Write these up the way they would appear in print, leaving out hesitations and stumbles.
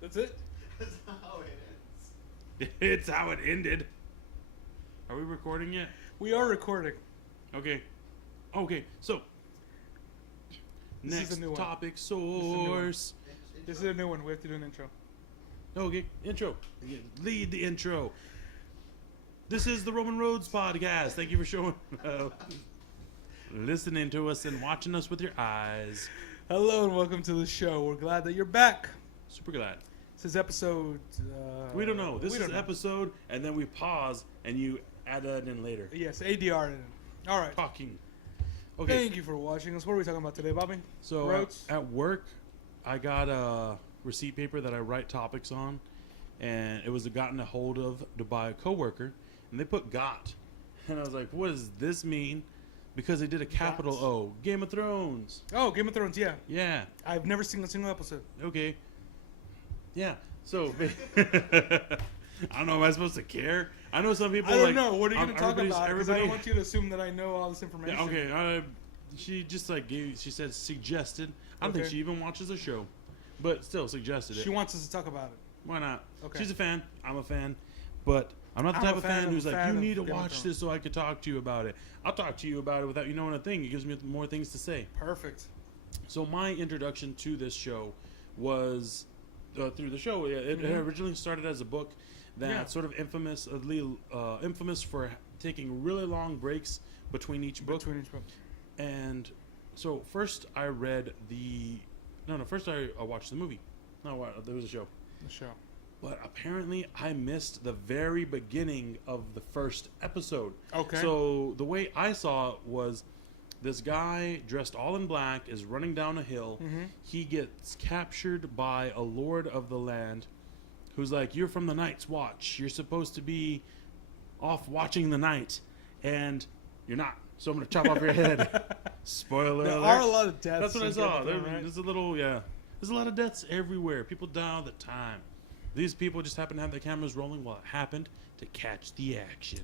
That's it? That's how it ends. It's how it ended. Are we recording yet? We are recording. Okay. Okay, so. This is Next a new one. topic is a new one. source. This is a new one. We have to do an intro. Okay, intro. Lead the intro. This is the Roman Roads podcast. Thank you for showing listening to us and watching us with your eyes. Hello and welcome to the show. We're glad that you're back. Super glad. This is episode... We don't know. This we is don't know. episode, and then we pause, and you add that in later. Yes, ADR. All right. Talking. Okay. Thank you for watching us. What are we talking about today, Bobby? So Roads? at work, I got a receipt paper that I write topics on, and it was gotten a hold of by a coworker, and they put "got," and I was like, "What does this mean?" Because they did a capital Got. O, Game of Thrones. Oh, Game of Thrones, yeah. Yeah. I've never seen a single episode. Okay. Yeah. So I don't know. Am I supposed to care? I know some people. I don't like, know. What are you going to talk everybody's- about? Because I everybody- don't want you to assume that I know all this information. Yeah, okay. She just like she said suggested. I don't think Okay. she even watches the show, but still suggested it. She wants us to talk about it. Why not? Okay. She's a fan. I'm a fan. But I'm not the I'm type a of fan fan of who's a like, fan you of need to Game of watch Thrones." this so I could talk to you about it. I'll talk to you about it without you knowing a thing. It gives me more things to say. Perfect. So my introduction to this show was through the show. It originally started as a book that Yeah. sort of infamous for taking really long breaks between each book. Between each book. And so first I read first I watched the movie. No, there was a show. The show. But apparently I missed the very beginning of the first episode. Okay. So the way I saw it was this guy dressed all in black is running down a hill. Mm-hmm. He gets captured by a lord of the land who's like, you're from the Night's Watch. You're supposed to be off watching the night. And you're not. So I'm going to chop off your head. Spoiler There alert. are a lot of deaths. That's what I in saw. Game of Thrones, right? There's a little, there's a lot of deaths everywhere. People die all the time. These people just happen to have the cameras rolling while it happened to catch the action.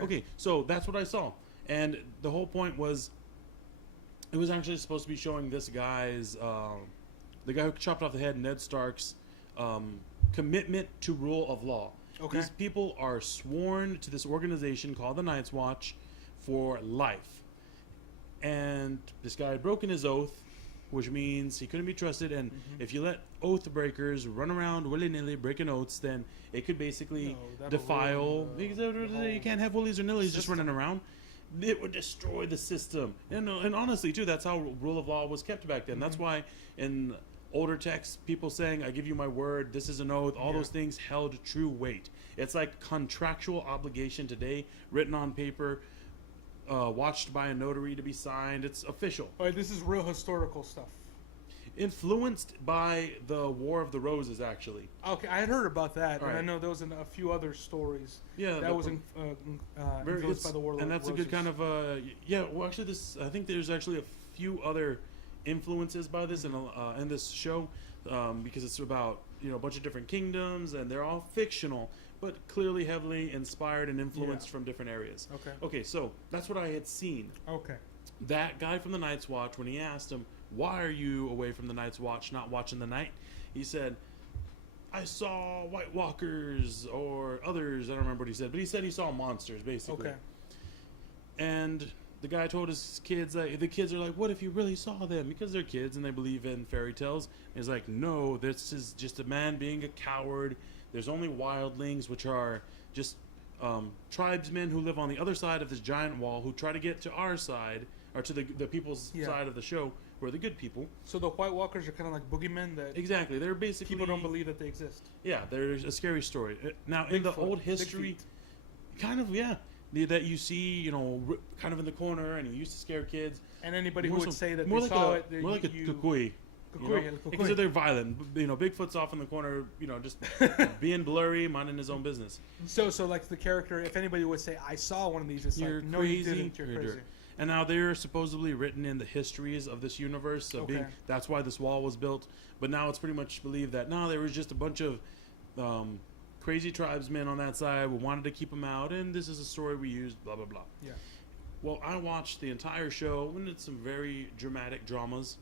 Okay. So that's what I saw. And the whole point was, it was actually supposed to be showing this guy's, the guy who chopped off the head, Ned Stark's, commitment to rule of law. Okay. These people are sworn to this organization called the Night's Watch for life. And this guy had broken his oath, which means he couldn't be trusted. And if you let oath breakers run around willy-nilly breaking oaths, then it could basically No, that'll defile. ruin the whole You can't have willies or nillies just system. running around. It would destroy the system. And honestly, too, that's how rule of law was kept back then. That's why in older texts, people saying, I give you my word, this is an oath, all those things held true weight. It's like contractual obligation today, written on paper, watched by a notary to be signed. It's official. All right, this is real historical stuff. Influenced by the War of the Roses, actually. Okay, I had heard about that, and I Right. know there was a few other stories Yeah, that was influenced by the War of the and that's Roses. a good kind of well, actually, this I think there's actually a few other influences by this in this show because it's about a bunch of different kingdoms and they're all fictional, but clearly heavily inspired and influenced from different areas. Okay, so that's what I had seen. Okay. That guy from the Night's Watch, when he asked him, why are you away from the Night's Watch, not watching the night? He said, I saw White Walkers or others. I don't remember what he said, but he said he saw monsters, basically. Okay. And the guy told his kids, the kids are like, what if you really saw them? Because they're kids and they believe in fairy tales. And he's like, no, this is just a man being a coward. There's only wildlings, which are just tribesmen who live on the other side of this giant wall who try to get to our side, or to the people's side of the show, who are the good people. So the White Walkers are kind of like boogeymen that Exactly. They're basically... people don't believe that they exist. Yeah, there's a scary story. Now, in the Bigfoot, old big history, feet. kind of, that you see, kind of in the corner, and he used to scare kids. And anybody who More would so- say that more they like saw a, it, more like a kukui. Because Kukui. they're violent. Bigfoot's off in the corner, just being blurry, minding his own business. So like the character, if anybody would say, I saw one of these, it's You're like, no, crazy. you didn't, you're crazy. And now they're supposedly written in the histories of this universe. So Okay. that's why this wall was built. But now it's pretty much believed that, no, there was just a bunch of crazy tribesmen on that side. We wanted to keep them out, and this is a story we used, blah, blah, blah. Yeah. Well, I watched the entire show, and it's some very dramatic dramas.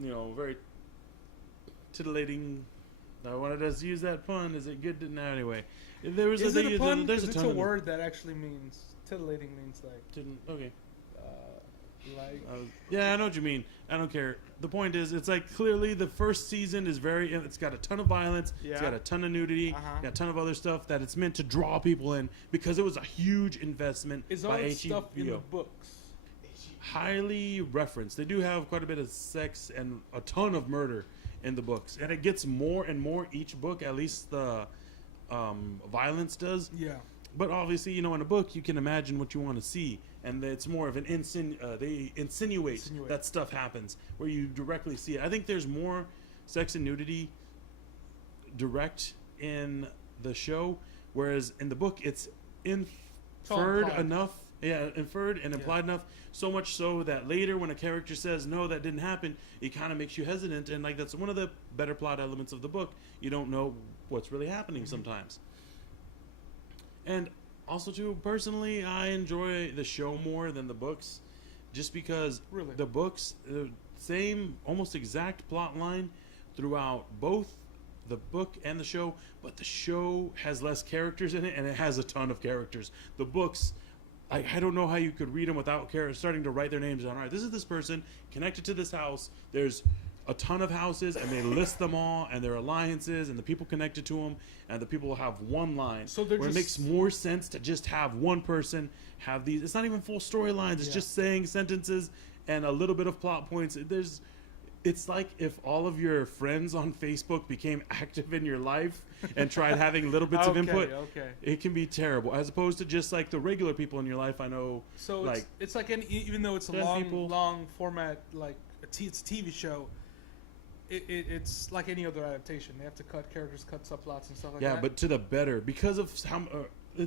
Very titillating I wanted us to use that pun. Is it good? No, anyway. There was Is it a pun? There's a It's ton a of word that actually means titillating. Means like Okay. like. Yeah, I know what you mean. I don't care. The point is, it's like clearly the first season is very. It's got a ton of violence. Yeah. It's got a ton of nudity. Uh-huh. Got a ton of other stuff that it's meant to draw people in because it was a huge investment Is all by that stuff in the HBO. books? Highly referenced. They do have quite a bit of sex and a ton of murder in the books, and it gets more and more each book. At least the violence does. Yeah. But obviously, in a book, you can imagine what you want to see, and it's more of an they insinuate that stuff happens where you directly see it. I think there's more sex and nudity direct in the show, whereas in the book, it's inferred enough. Yeah, inferred and implied enough, so much so that later when a character says, no, that didn't happen, it kind of makes you hesitant, and like that's one of the better plot elements of the book. You don't know what's really happening sometimes. And also, too, personally, I enjoy the show more than the books, just because the books, the same, almost exact plot line throughout both the book and the show, but the show has less characters in it, and it has a ton of characters. The books, I don't know how you could read them without starting to write their names down. All right, this is this person connected to this house. There's a ton of houses, and they list them all, and their alliances, and the people connected to them, and the people will have one line. So where it makes more sense to just have one person have these. It's not even full storylines. It's just saying sentences and a little bit of plot points. It's like if all of your friends on Facebook became active in your life and tried having little bits of input. Okay. It can be terrible, as opposed to just like the regular people in your life. I know. So like, it's like even though it's a long format, like it's a TV show. It's like any other adaptation. They have to cut characters, cut subplots, and stuff like that. Yeah, but to the better because of how.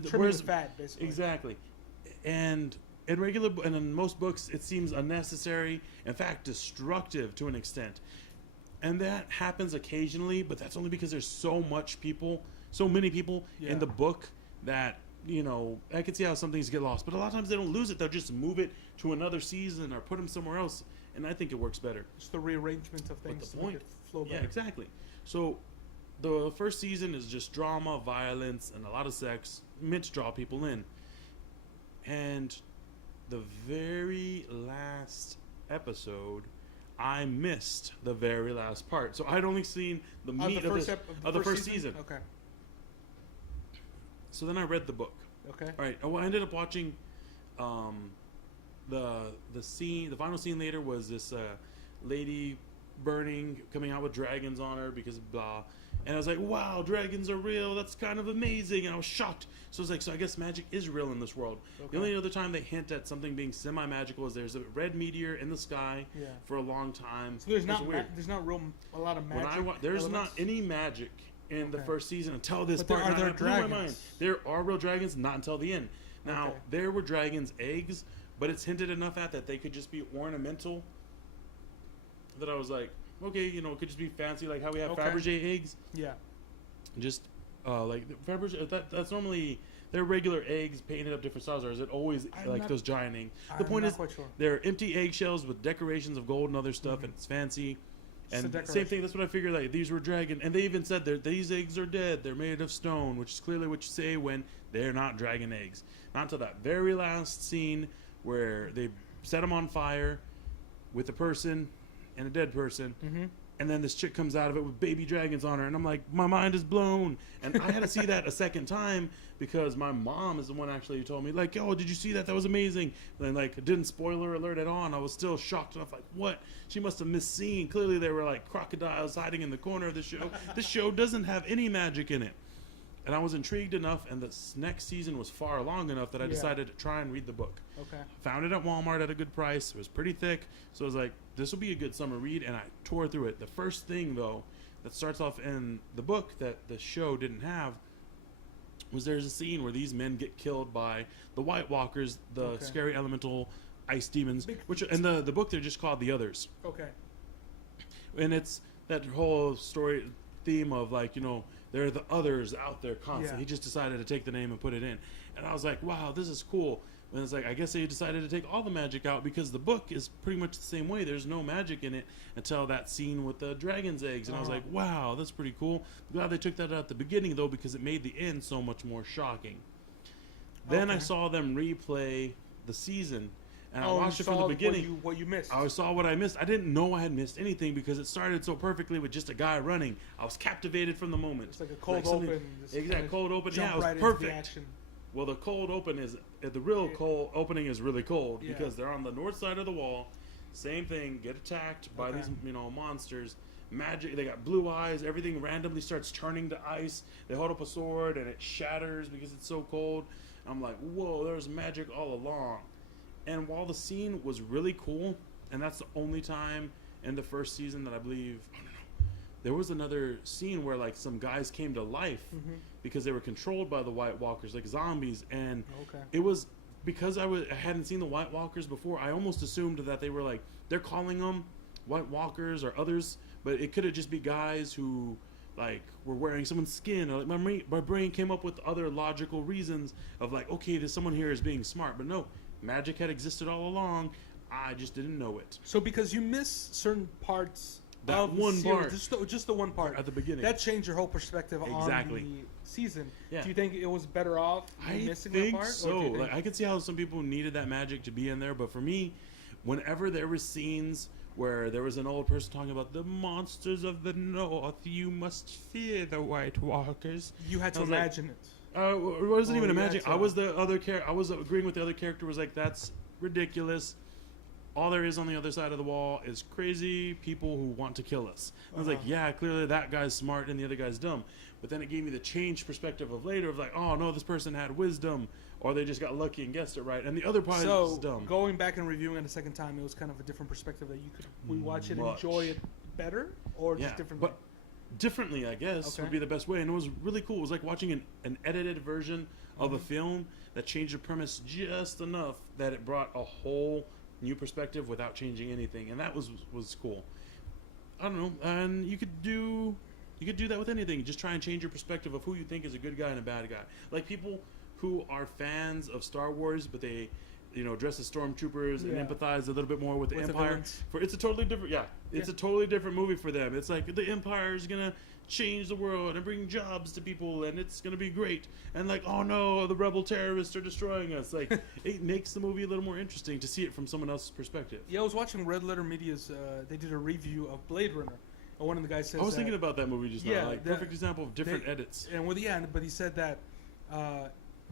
Trimming the fat, basically. Exactly, and in most books, it seems unnecessary. In fact, destructive to an extent, and that happens occasionally. But that's only because there's so many people in the book that I can see how some things get lost. But a lot of times they don't lose it; they'll just move it to another season or put them somewhere else. And I think it works better. It's the rearrangement of things to make it flow better. Yeah, exactly. So the first season is just drama, violence, and a lot of sex, meant to draw people in. And the very last episode, I missed the very last part. So I'd only seen the meat of the first season. Okay. So then I read the book. Okay. All right. Well, I ended up watching the final scene later was this lady burning, coming out with dragons on her because blah. And I was like, wow, dragons are real. That's kind of amazing. And I was shocked. So I was like, so I guess magic is real in this world. Okay. The only other time they hint at something being semi-magical is there's a red meteor in the sky for a long time. So there's not a lot of magic. There's not any magic in the first season until this part. Are there dragons? There are real dragons, not until the end. Now, there were dragons' eggs, but it's hinted enough at that they could just be ornamental that I was like, okay, it could just be fancy, like how we have Fabergé eggs. Yeah. Just like Fabergé, that's normally they're regular eggs painted up different styles, or is it always those giant eggs? The point is, they're empty eggshells with decorations of gold and other stuff, and it's fancy. And same thing, that's what I figured, like, these were dragon. And they even said these eggs are dead. They're made of stone, which is clearly what you say when they're not dragon eggs. Not until that very last scene where they set them on fire with a person and a dead person. Mm-hmm. And then this chick comes out of it with baby dragons on her. And I'm like, my mind is blown. And I had to see that a second time because my mom is the one actually who told me, like, oh, did you see that? That was amazing. And then, like, it didn't spoiler alert at all. And I was still shocked enough, like, what? She must have misseen. Clearly, there were, like, crocodiles hiding in the corner of the show. This show doesn't have any magic in it. And I was intrigued enough, and the next season was far along enough that I decided to try and read the book. Okay. Found it at Walmart at a good price. It was pretty thick. So I was like, this will be a good summer read, and I tore through it. The first thing, though, that starts off in the book that the show didn't have was there's a scene where these men get killed by the White Walkers, the scary elemental ice demons, which in the book they're just called the Others. Okay. And it's that whole story theme of, like, there are the others out there constantly. Yeah. He just decided to take the name and put it in. And I was like, wow, this is cool. And it's like, I guess they decided to take all the magic out because the book is pretty much the same way. There's no magic in it until that scene with the dragon's eggs. And I was like, wow, that's pretty cool. I'm glad they took that out at the beginning, though, because it made the end so much more shocking. Then I saw them replay the season. And I watched it from the beginning. What you missed. I saw what I missed. I didn't know I had missed anything because it started so perfectly with just a guy running. I was captivated from the moment. It's like a cold open. Exactly, cold open. Yeah, it was right perfect. Well, the cold open is the real cold opening is really cold because they're on the north side of the wall. Same thing. Get attacked by these monsters. Magic. They got blue eyes. Everything randomly starts turning to ice. They hold up a sword and it shatters because it's so cold. I'm like, whoa! There's magic all along. And while the scene was really cool, and that's the only time in the first season that I believe, there was another scene where like some guys came to life because they were controlled by the White Walkers, like zombies, and it was because I hadn't seen the White Walkers before. I almost assumed that they were like they're calling them White Walkers or others, but it could have just be guys who like were wearing someone's skin. Or like my brain came up with other logical reasons of like, okay, there's someone here is being smart, but no. Magic had existed all along. I just didn't know it. So because you missed certain parts that one part, just the one part at the beginning, that changed your whole perspective on the season. Yeah. Do you think it was better off missing that part? So. Like, I could see how some people needed that magic to be in there, but for me, whenever there were scenes where there was an old person talking about the monsters of the north, you must fear the White Walkers. You had to imagine it. It wasn't even imagine. I was the other character. I was agreeing with the other character. Was like, that's ridiculous. All there is on the other side of the wall is crazy people who want to kill us. I was like, yeah, clearly that guy's smart and the other guy's dumb. But then it gave me the changed perspective of later of like, oh no, this person had wisdom, or they just got lucky and guessed it right, and the other part is dumb. So going back and reviewing it a second time, it was kind of a different perspective that you could rewatch it and enjoy it better, or just differently. But differently, I guess, would be the best way. And it was really cool. It was like watching an edited version of a film that changed the premise just enough that it brought a whole new perspective without changing anything. And that was cool. I don't know. And you could do that with anything. Just try and change your perspective of who you think is a good guy and a bad guy. Like people who are fans of Star Wars, but they dress as stormtroopers and empathize a little bit more with the Empire. It's a totally different, it's a totally different movie for them. It's like the Empire is gonna change the world and bring jobs to people, and it's gonna be great. And like, oh no, the rebel terrorists are destroying us. Like, it makes the movie a little more interesting to see it from someone else's perspective. Yeah, I was watching Red Letter Media's. They did a review of Blade Runner, and one of the guys says, I was thinking about that movie just now. Like, perfect example of different edits. And but he said that.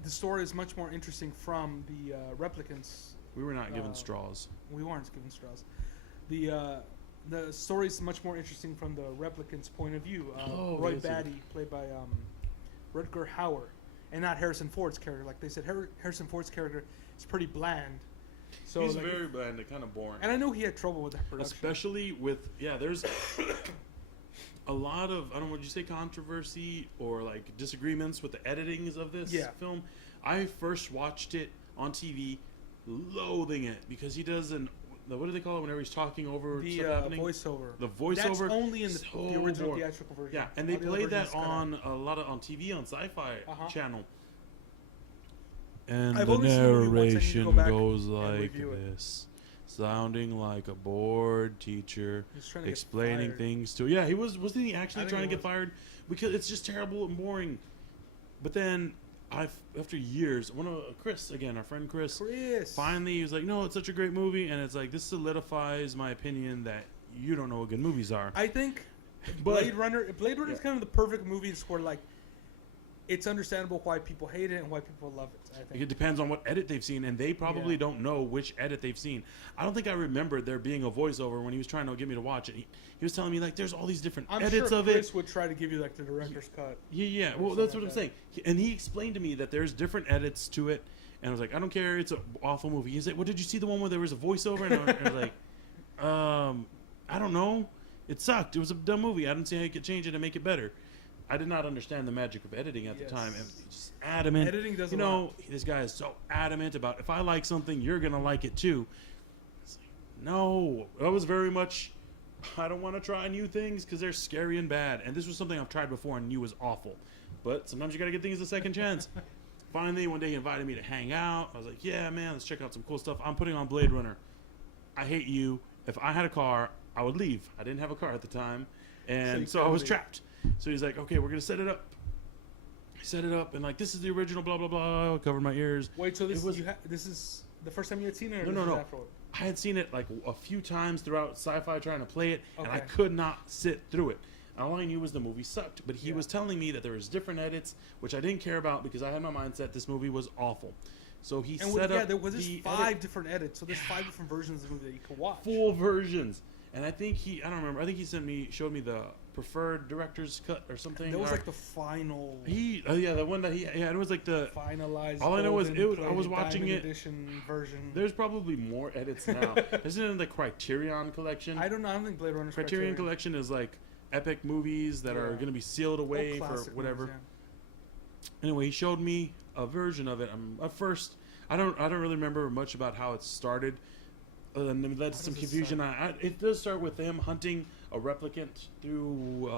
The story is much more interesting from the replicants. We were not given straws. We weren't given straws. The story is much more interesting from the replicants' point of view. Roy Batty, played by Rutger Hauer, and not Harrison Ford's character. Like they said, Harrison Ford's character is pretty bland. So he's very bland and kind of boring. And I know he had trouble with that production. Especially with, there's a lot of, I don't know, would you say controversy or like disagreements with the editings of this film. I first watched it on TV loathing it because he does what do they call it whenever he's talking over stuff happening? Voiceover. The voiceover. That's only in the original theatrical version. Yeah, and they played that on a lot on TV on Sci-Fi Channel. And the narration goes like this. Sounding like a bored teacher explaining things to. Yeah, wasn't he actually trying to get fired? Because it's just terrible and boring. But then after years, Chris again, our friend Chris, finally he was like, "No, it's such a great movie," and it's like this solidifies my opinion that you don't know what good movies are. I think Blade Runner is kind of the perfect movie where like it's understandable why people hate it and why people love it. I think it depends on what edit they've seen, and they probably don't know which edit they've seen. I don't think I remembered there being a voiceover when he was trying to get me to watch it. He was telling me like there's all these different edits of it. Chris would try to give you like the director's cut. Yeah. Well, that's what I'm saying. And he explained to me that there's different edits to it, and I was like, I don't care. It's an awful movie. He's like, well, did you see the one where there was a voiceover? And I was like, I don't know. It sucked. It was a dumb movie. I didn't see how you could change it and make it better. I did not understand the magic of editing at the time. And just adamant. Editing does this guy is so adamant about if I like something, you're gonna like it too. It's like, no, that was very much. I don't want to try new things because they're scary and bad. And this was something I've tried before and knew was awful. But sometimes you got to give things a second chance. finally, one day he invited me to hang out. I was like, yeah, man, let's check out some cool stuff. I'm putting on Blade Runner. I hate you. If I had a car, I would leave. I didn't have a car at the time. And so I was trapped. So he's like, okay, we're going to set it up. He set it up, and like, this is the original, blah, blah, blah. I covered my ears. Wait, so this is the first time you had seen it? Or No. Afterward? I had seen it like a few times throughout sci-fi trying to play it, and I Okay. could not sit through it. And all I knew was the movie sucked. But he was telling me that there was different edits, which I didn't care about because I had my mindset this movie was awful. So he set up there was the 5 different edits, so there's 5 different versions of the movie that you can watch. full versions. And I think I don't remember. I think he showed me the preferred director's cut or something. That was like the final. The one that it was like the finalized. All I know was I was watching Diamond it. Edition version. There's probably more edits now. Isn't it in the Criterion collection? I don't know. I don't think Blade Runner's Criterion collection is like epic movies that are going to be sealed away for whatever. Movies, Anyway, he showed me a version of it. At first, I don't really remember much about how it started. And it led to some confusion. It does start with them hunting a replicant through.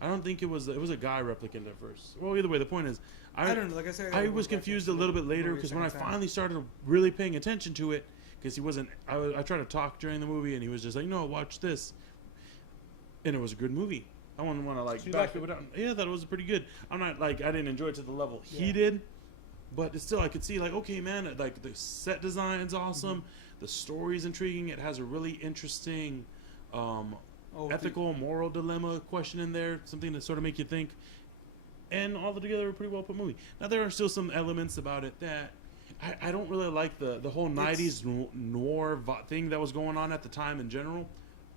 I don't think it was a guy replicant at first. Well, either way, the point is, I don't know. Like I said, I was confused a little bit later because when I finally started really paying attention to it, because he wasn't. I tried to talk during the movie, and he was just like, "No, watch this," and it was a good movie. I wouldn't want to like back it down. Yeah, that was pretty good. I'm not like I didn't enjoy it to the level he did, but it's still I could see like, okay, man, like the set design's awesome. Mm-hmm. The story's intriguing. It has a really interesting ethical, moral dilemma question in there, something that sort of make you think. And all together, a pretty well put movie. Now, there are still some elements about it that I don't really like the whole 90s noir thing that was going on at the time in general.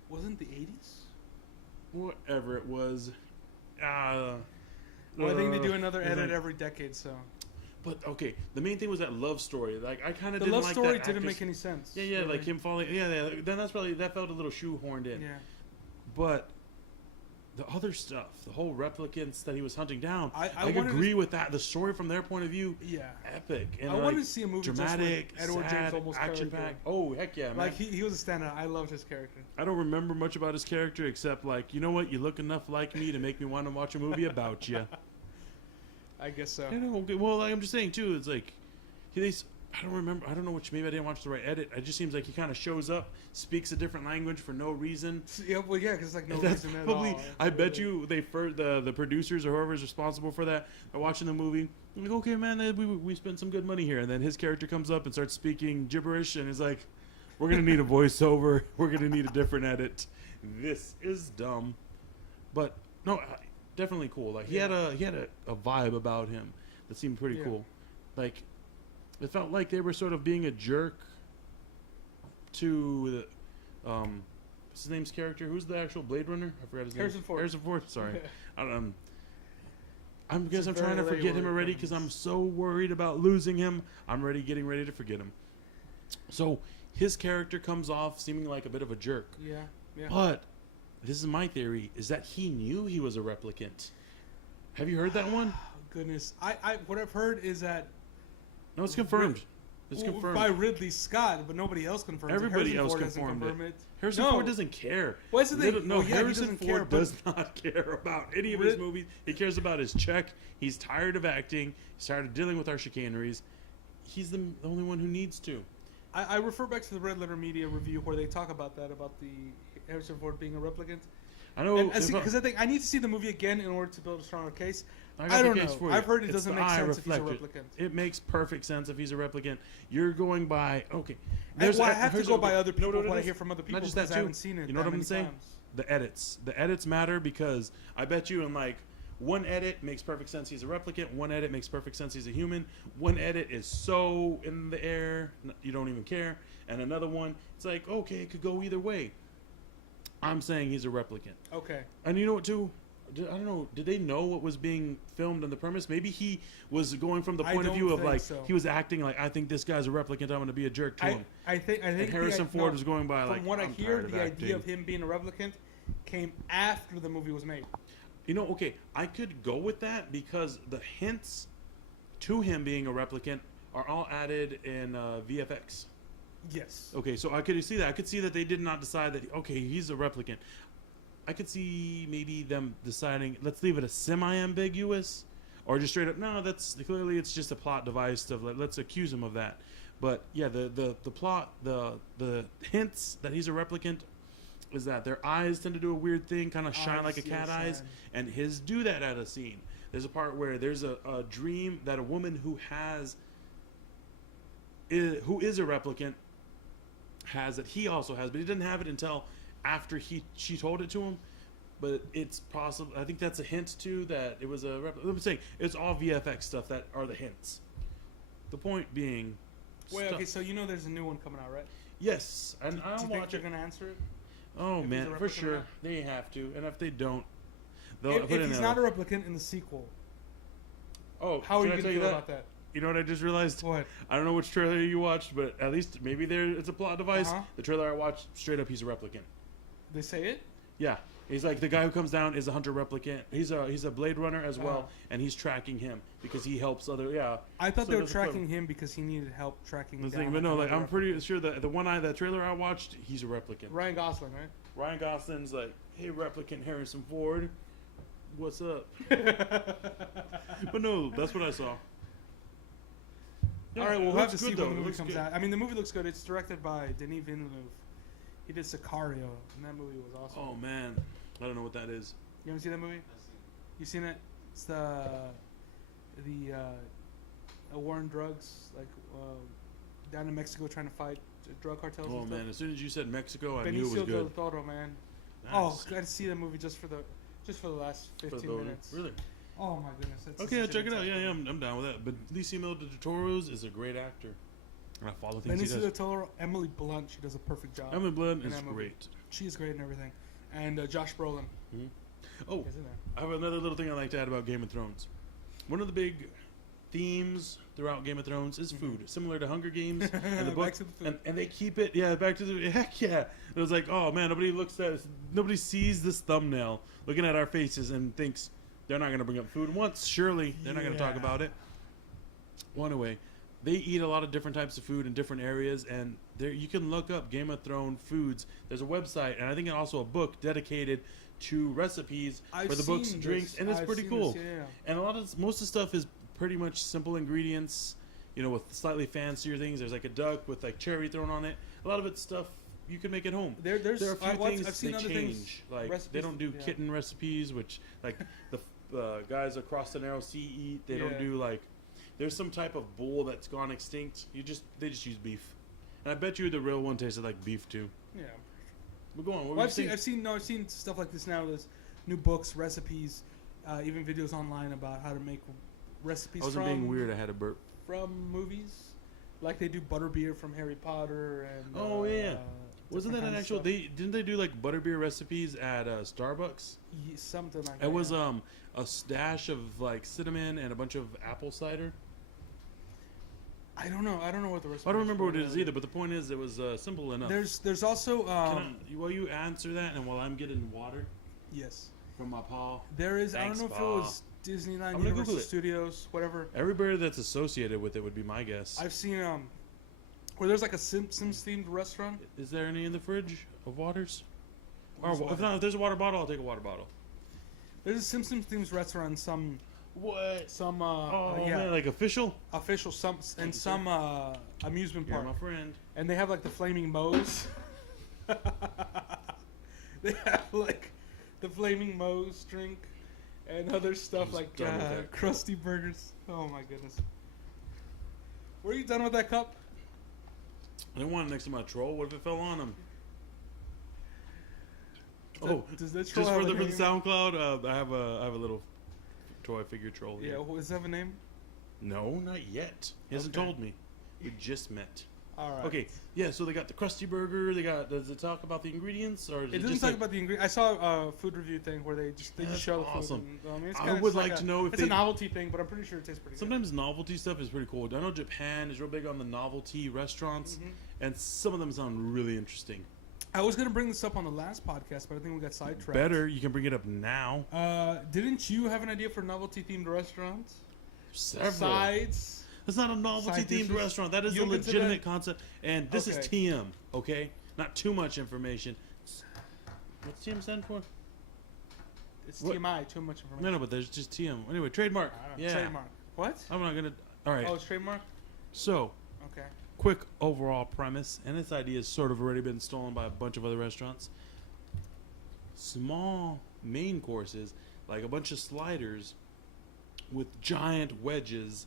Wasn't the 80s? Whatever it was. Well, I think they do another edit every decade, so... But okay, the main thing was that love story. Like I kind of didn't like that. The love story didn't make any sense. Yeah, really. Like him falling. Yeah. Then that felt a little shoehorned in. Yeah. But the other stuff, the whole replicants that he was hunting down, I agree with that. The story from their point of view, epic. And I wanted to see a movie dramatic, just with Edward James Olmos action packed. Oh heck yeah, man! Like he was a standout. I loved his character. I don't remember much about his character except like, you know what, you look enough like me to make me want to watch a movie about you. I guess so. Okay. Well, like, I'm just saying too. It's like I don't remember. I don't know which. Maybe I didn't watch the right edit. It just seems like he kind of shows up, speaks a different language for no reason. Yeah, well, yeah, because it's like no reason at all. I bet you the producers or whoever's responsible for that are watching the movie. I'm like, okay, man, we spent some good money here, and then his character comes up and starts speaking gibberish, and is like, we're gonna need a voiceover. We're gonna need a different edit. This is dumb, but no. Definitely cool. Like he had a vibe about him that seemed pretty cool. Like it felt like they were sort of being a jerk to the what's his name's character? Who's the actual Blade Runner? I forgot his name. Harrison Ford. Sorry. I don't. I'm trying to forget him already because I'm so worried about losing him. I'm getting ready to forget him. So his character comes off seeming like a bit of a jerk. Yeah. But this is my theory, is that he knew he was a replicant. Have you heard that one? Goodness. I what I've heard is that... No, it's confirmed. It's confirmed. By Ridley Scott, but nobody else confirms Everybody else confirmed it. Harrison Ford doesn't care. What's the thing? No, Harrison Ford does not care about any of his movies. He cares about his check. He's tired of acting. He's tired of dealing with our chicaneries. He's the only one who needs to. I refer back to the Red Letter Media review where they talk about that, about the Harrison Ford being a replicant. I know, because I think I need to see the movie again in order to build a stronger case. I don't know. I've heard it doesn't make sense if he's a replicant. It makes perfect sense if he's a replicant. You're going by I have to go by other people. What I hear from other people because I haven't seen it. You know what I'm saying? The edits matter because I bet you in like one edit makes perfect sense he's a replicant. One edit makes perfect sense he's a human. One edit is so in the air you don't even care, and another one it's like okay, it could go either way. I'm saying he's a replicant. Okay. And you know what, too? I don't know. Did they know what was being filmed in the premise? Maybe he was going from the point of view of like he was acting like I think this guy's a replicant. I'm going to be a jerk to him. I think and Harrison Ford was going by like. From what I hear, the idea of him being a replicant came after the movie was made. You know, okay, I could go with that because the hints to him being a replicant are all added in VFX. Yes. Okay, so I could see that. I could see that they did not decide that, okay, he's a replicant. I could see maybe them deciding, let's leave it a semi-ambiguous. or just straight up, no, that's clearly it's just a plot device of let's accuse him of that. But yeah, the plot, the hints that he's a replicant is that their eyes tend to do a weird thing, kind of shine like a cat eyes, and his do that at a scene. There's a part where there's a dream that a woman who is a replicant has, that he also has, but he didn't have it until after she told it to him. But it's possible. I think that's a hint too that it was a replicant. I'm saying it's all VFX stuff that are the hints. The point being. Wait, okay, so you know there's a new one coming out, right? Yes, and I do you think they're gonna answer it? Oh man, for sure they have to, and if they don't, they'll if he's not a replicant in the sequel. Oh, how are you gonna feel about that? You know what I just realized? What? I don't know which trailer you watched, but at least maybe it's a plot device. Uh-huh. The trailer I watched, straight up, he's a replicant. They say it? Yeah, he's like the guy who comes down is a hunter replicant. He's a Blade Runner as well, and he's tracking him because he helps other. Yeah, I thought they were tracking him because he needed help tracking. But no, like I'm pretty sure that the trailer I watched, he's a replicant. Ryan Gosling, right? Ryan Gosling's like, hey, replicant Harrison Ford, what's up? But no, that's what I saw. Yeah, all right, we'll have to see when the movie looks comes good. out. I mean, the movie looks good. It's directed by Denis Villeneuve. He did Sicario, and that movie was awesome. Oh man, I don't know what that is. You haven't seen that movie? You seen it? It's the war on drugs, like down in Mexico trying to fight drug cartels. Oh and man, stuff. as soon as you said Mexico, I knew it was Benicio del good. Toro, man. Nice. Oh, I had to see that movie just for the last 15 minutes. Really? Oh my goodness. That's Okay, I'll such check an it out. Yeah, intense yeah, I'm down with that. But Benicio del Toro is a great actor. And I follow things he Benicio does. del Toro, Emily Blunt, she does a perfect job. Emily Blunt in is that movie. great. She is great and everything. And Josh Brolin. Mm-hmm. Oh, Isn't there? I have another little thing I'd like to add about Game of Thrones. One of the big themes throughout Game of Thrones is food, similar to Hunger Games and the books. And they keep it, back to the, heck yeah. It was like, oh man, nobody sees this thumbnail looking at our faces and thinks they're not going to bring up food. Once, surely, they're not going to talk about it. Well, anyway, they eat a lot of different types of food in different areas, and there you can look up Game of Thrones foods. There's a website, and I think also a book dedicated to recipes for the books, drinks, and it's pretty cool. This, yeah. And most of the stuff is pretty much simple ingredients, with slightly fancier things. There's like a duck with like cherry thrown on it. A lot of it's stuff you can make at home. There are a few things I've seen they other change. things, Like recipes, they don't do kitten recipes, which like the guys across the narrow sea eat. They don't do like. There's some type of bull that's gone extinct. They just use beef, and I bet you the real one tasted like beef too. Yeah. But go on. What Well, were you I've seen stuff like this now. There's new books, recipes, even videos online about how to make recipes. I wasn't being weird. I had a burp. From movies, like they do butterbeer from Harry Potter and. Oh yeah. Wasn't that an actual? Stuff. Didn't they do like butterbeer recipes at Starbucks? Yeah, something like that. It was a stash of like cinnamon and a bunch of apple cider. I don't know what the recipe. I don't remember what it is either, but the point is, it was simple enough. There's also. Will you answer that, and while I'm getting water Yes. from my paw? There is. Thanks, I don't know Pa. if it was Disneyland, I'm gonna Universal Google it. Studios, whatever. Everybody that's associated with it would be my guess. I've seen where there's like a Simpsons themed restaurant. Is there any in the fridge of waters? Where's Or if water? not, if there's a water bottle, I'll take a water bottle. There's a Simpsons themed restaurant in some What? yeah, Man, like official? official some amusement You're park, my friend. and they have like the flaming moes. They have like the flaming moes drink and other stuff I'm like done with that. crusty burgers. Oh my goodness. Were you done with that cup? I didn't want it next to my troll. What if it fell on him? Does that Just troll for have the a name? SoundCloud, I have a little toy figure troll here. Yeah, does it have a name? No, not yet. He hasn't Okay. told me. We just met. All right. Okay, yeah. So they got the crusty burger. Does it talk about the ingredients, or is It doesn't just talk like, about the ingredients. I saw a food review thing where they just That's show the awesome. food. And, I mean, it's I kinda would just like to know if it's they- a novelty thing, but I'm pretty sure it tastes pretty Sometimes novelty stuff is pretty cool. I know Japan is real big on the novelty restaurants, Mhm. and some of them sound really interesting. good. I was gonna bring this up on the last podcast, but I think we got sidetracked. Better, you can bring it up now. Didn't you have an idea for novelty themed restaurants? Several. Sides. That's not a novelty Side themed dishes? restaurant. That is You a consider legitimate concept. And this is Okay. TM, okay? Not too much information. What's TM stand for? It's What? TMI. Too much information. No, but there's just TM. Anyway, trademark. I don't know. Yeah. Trademark. What? I'm not gonna. All right. Oh, it's trademark. So, Okay. quick overall premise, and this idea has sort of already been stolen by a bunch of other restaurants. Small main courses, like a bunch of sliders with giant wedges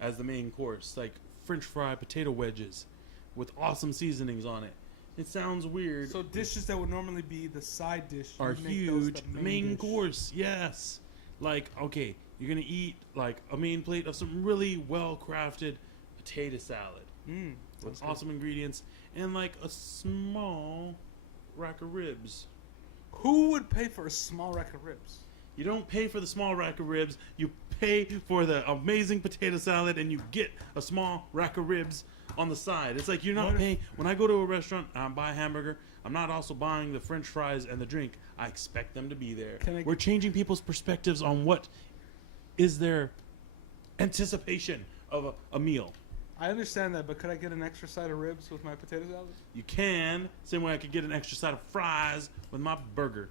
as the main course, like French fry potato wedges with awesome seasonings on it. It sounds weird. So dishes that would normally be the side dish you Are make those huge the main dish. course, yes. Like, okay, you're gonna eat like a main plate of some really well crafted potato salad Mm, with sounds good. awesome ingredients and like a small rack of ribs. Who would pay for a small rack of ribs? You don't pay for the small rack of ribs, you pay for the amazing potato salad and you get a small rack of ribs on the side. It's like you're not What if- paying. When I go to a restaurant and I buy a hamburger, I'm not also buying the French fries and the drink. I expect them to be there. We're changing people's perspectives on what is their anticipation of a meal. I understand that, but could I get an extra side of ribs with my potato salad? You can, same way I could get an extra side of fries with my burger.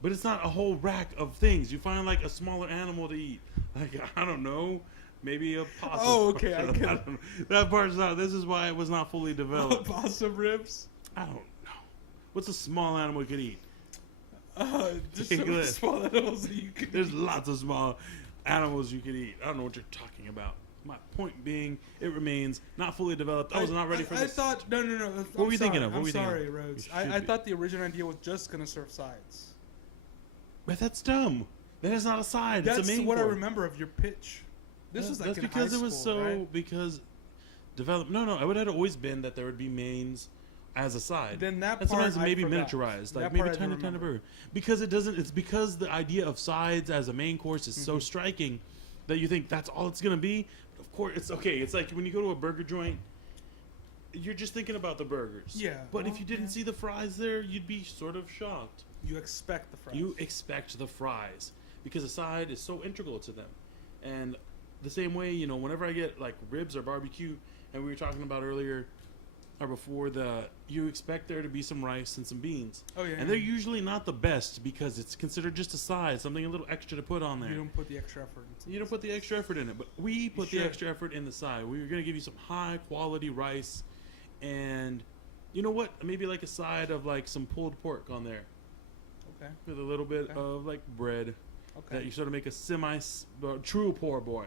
But it's not a whole rack of things. You find like a smaller animal to eat. Like, I don't know, maybe a possum. Oh, okay, I get it. don't know. That part's not, this is why it was not fully developed. Possum ribs? I don't know. What's a small animal you could eat? Just Take a some list. small animals that you could There's eat. lots of small animals you could eat. I don't know what you're talking about. My point being, it remains not fully developed. I was not ready for I this. thought, no. What were you thinking of? What I'm were you thinking sorry, of? Rhodes. You should I be. thought the original idea was just going to serve sides. But that's dumb. That is not a side. That's it's a main what I course. remember of your pitch. This was like that's in because high it was school, so right? because develop. No, it would have always been that there would be mains as a side. Then that and part sometimes I maybe forgot. miniaturized, like That maybe part I tiny, do tiny remember. burger. Because it doesn't. It's because the idea of sides as a main course is so striking that you think that's all it's gonna be. But of course, it's okay. It's like when you go to a burger joint, you're just thinking about the burgers. Yeah, But if well, you didn't yeah. see the fries there, you'd be sort of shocked. You expect the fries. You expect the fries because the side is so integral to them. And the same way, you know, whenever I get like ribs or barbecue, and we were talking about earlier or before, you expect there to be some rice and some beans. Oh, yeah. And they're usually not the best because it's considered just a side, something a little extra to put on there. You don't put the extra effort into You don't put the extra effort in it, but we put the should. extra effort in the side. We were going to give you some high quality rice and you know what? Maybe like a side of like some pulled pork on there. Okay. With a little bit Okay. of like bread that Okay. you sort of make a true poor boy.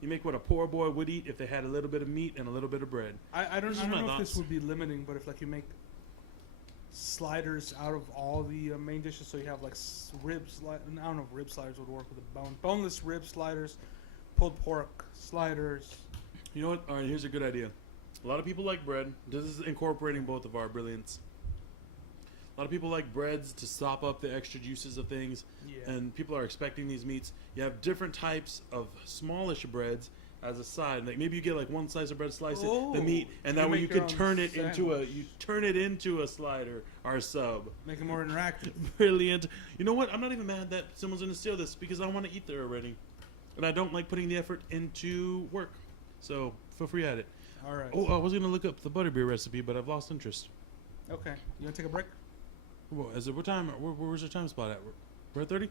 You make what a poor boy would eat if they had a little bit of meat and a little bit of bread. I don't This is my know if this thoughts. would be limiting, but if like you make sliders out of all the main dishes, so you have like ribs. I don't know if rib sliders would work with a boneless rib sliders, pulled pork sliders. You know what? All right, here's a good idea. A lot of people like bread. This is incorporating both of our brilliance. A lot of people like breads to sop up the extra juices of things, Yeah. and people are expecting these meats. You have different types of smallish breads as a side. Like maybe you get like one slice of bread, slice it, the meat, and you that way you make your could own turn it sandwich. turn it into a slider or a sub. Make it more interactive. Brilliant. You know what? I'm not even mad that someone's going to steal this because I want to eat there already, and I don't like putting the effort into work. So feel free at it. All right. Oh, I was going to look up the butterbeer recipe, but I've lost interest. Okay. You want to take a break? What time? Where's our time spot at? We're at 30?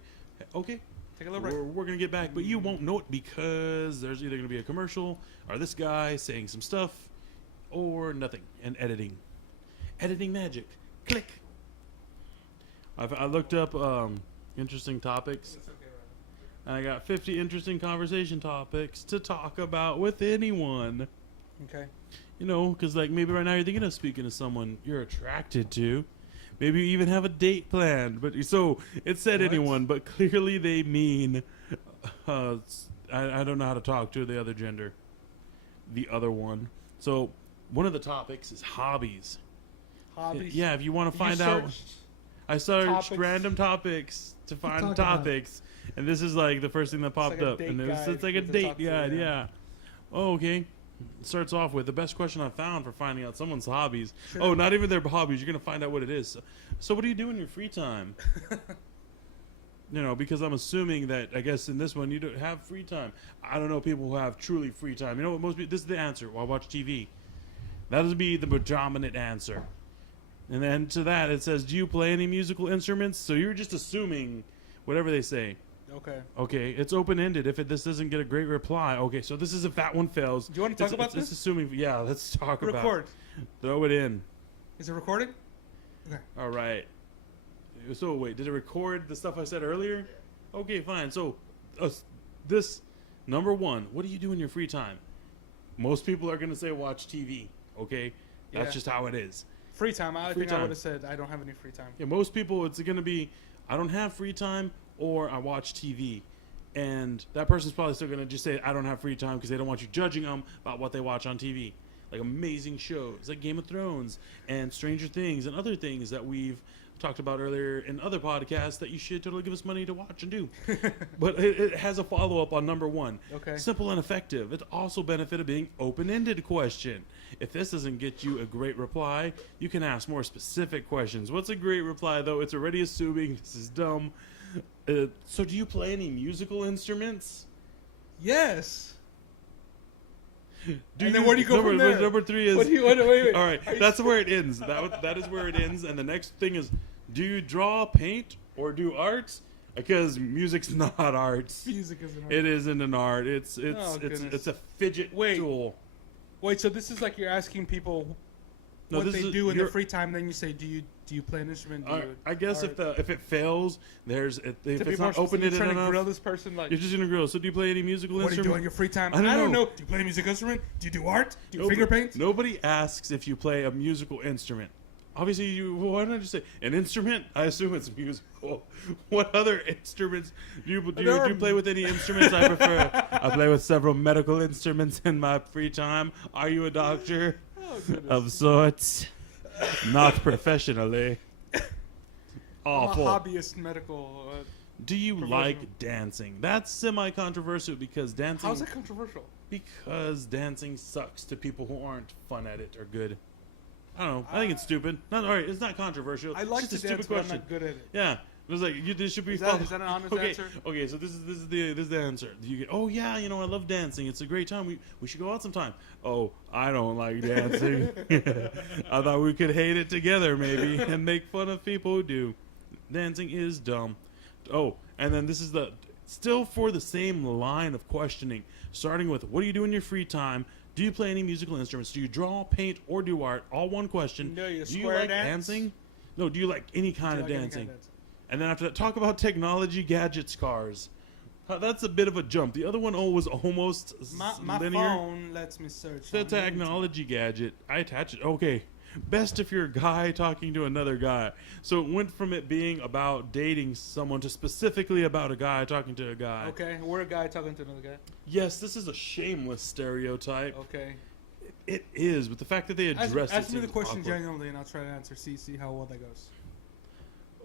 Okay. Take a little break. We're going to get back, but you won't know it because there's either going to be a commercial or this guy saying some stuff or nothing. And editing. Editing magic. Click. I looked up interesting topics. It's okay, right? And I got 50 interesting conversation topics to talk about with anyone. Okay. You know, because like maybe right now you're thinking of speaking to someone you're attracted to. Maybe you even have a date planned. But so it said What? anyone, but clearly they mean I don't know how to talk to the other gender, the other one. So one of the topics is hobbies. Hobbies. Yeah, if you want to You find out, searched I searched topics random topics to find talk about. topics, and this is like the first thing that popped like a up, date and guide it's like a to date talk to, guide. yeah. Yeah. Oh, okay. It starts off with the best question I found for finding out someone's hobbies. Sure. Oh, not even their hobbies. You're gonna find out what it is. So what do you do in your free time? You know, because I'm assuming that I guess in this one you don't have free time. I don't know people who have truly free time. You know what? Most people. This is the answer. Well, I watch TV. That would be the predominant answer. And then to that it says, "Do you play any musical instruments?" So you're just assuming whatever they say. Okay. Okay, it's open-ended. If this doesn't get a great reply, okay, so this is if that one fails. Do you want to talk about this? It's assuming, yeah, let's talk about it. Record. Throw it in. Is it recorded? Okay. All right. So, wait, did it record the stuff I said earlier? Okay, fine. So, this, number one, what do you do in your free time? Most people are going to say watch TV, okay? That's Yeah. just how it is. Free time. I Free think I time. would have said I don't have any free time. Yeah, most people, it's going to be, I don't have free time or I watch TV. And that person's probably still going to just say, I don't have free time because they don't want you judging them about what they watch on TV. Like amazing shows like Game of Thrones and Stranger Things and other things that we've talked about earlier in other podcasts that you should totally give us money to watch and do. But it has a follow-up on number one. Okay. Simple and effective. It's also benefit of being open-ended question. If this doesn't get you a great reply, you can ask more specific questions. What's a great reply, though? It's already assuming this is dumb. So do you play any musical instruments? Yes. Do And then where do you go from there? Number three is... Wait. All right, that's where it ends. That is where it ends. And the next thing is, do you draw, paint, or do art? Because music's not art. Music isn't art. It isn't an art. It's goodness. a fidget Wait. tool. Wait, so this is like you're asking people No, what this they is- do in you're- their free time. Then you say, do you play an instrument? Do you I guess art? if it fails, if To it's be more not specific, open you're ended trying to enough, grill this person like, you're just gonna grill. So do you play any musical what do you instrument? do in your free time? I don't know. Do you play a music instrument? Do you do art? Do you Nobody- finger paint? Nobody asks if you play a musical instrument. Obviously, why don't I just say an instrument? I assume it's musical. What other instruments do you play with? Any instruments? I prefer. I play with several medical instruments in my free time. Are you a doctor Oh, goodness. of sorts? Not professionally. I'm Awful. a hobbyist medical. Do you professional. like dancing? That's semi-controversial because dancing. How's that controversial? Because dancing sucks to people who aren't fun at it or good. I don't know. I think it's stupid. Not all right. It's not controversial. I like it's to just a dance, stupid but I'm question. not good at it. Yeah, it was like this should be. Is that- fun. is that an honest okay. answer? Okay, so this is the answer. You get. Oh yeah, I love dancing. It's a great time. We should go out sometime. Oh, I don't like dancing. I thought we could hate it together maybe and make fun of people who do. Dancing is dumb. Oh, and then this is still for the same line of questioning, starting with what do you do in your free time? Do you play any musical instruments? Do you draw, paint, or do art? All one question. No, you do you square like dance? dancing? No, do you like any kind of Do you like any dancing? kind of dancing? And then after that, talk about technology, gadgets, cars. That's a bit of a jump. The other one was almost My linear. phone lets me search. The on YouTube. technology gadget. I attach it. Okay. Best if you're a guy talking to another guy. So it went from it being about dating someone to specifically about a guy talking to a guy. Okay, we're a guy talking to another guy. Yes, this is a shameless stereotype. Okay. It is, but the fact that they addressed Ask it me the seems question awkward. genuinely, and I'll try to answer. See how well that goes.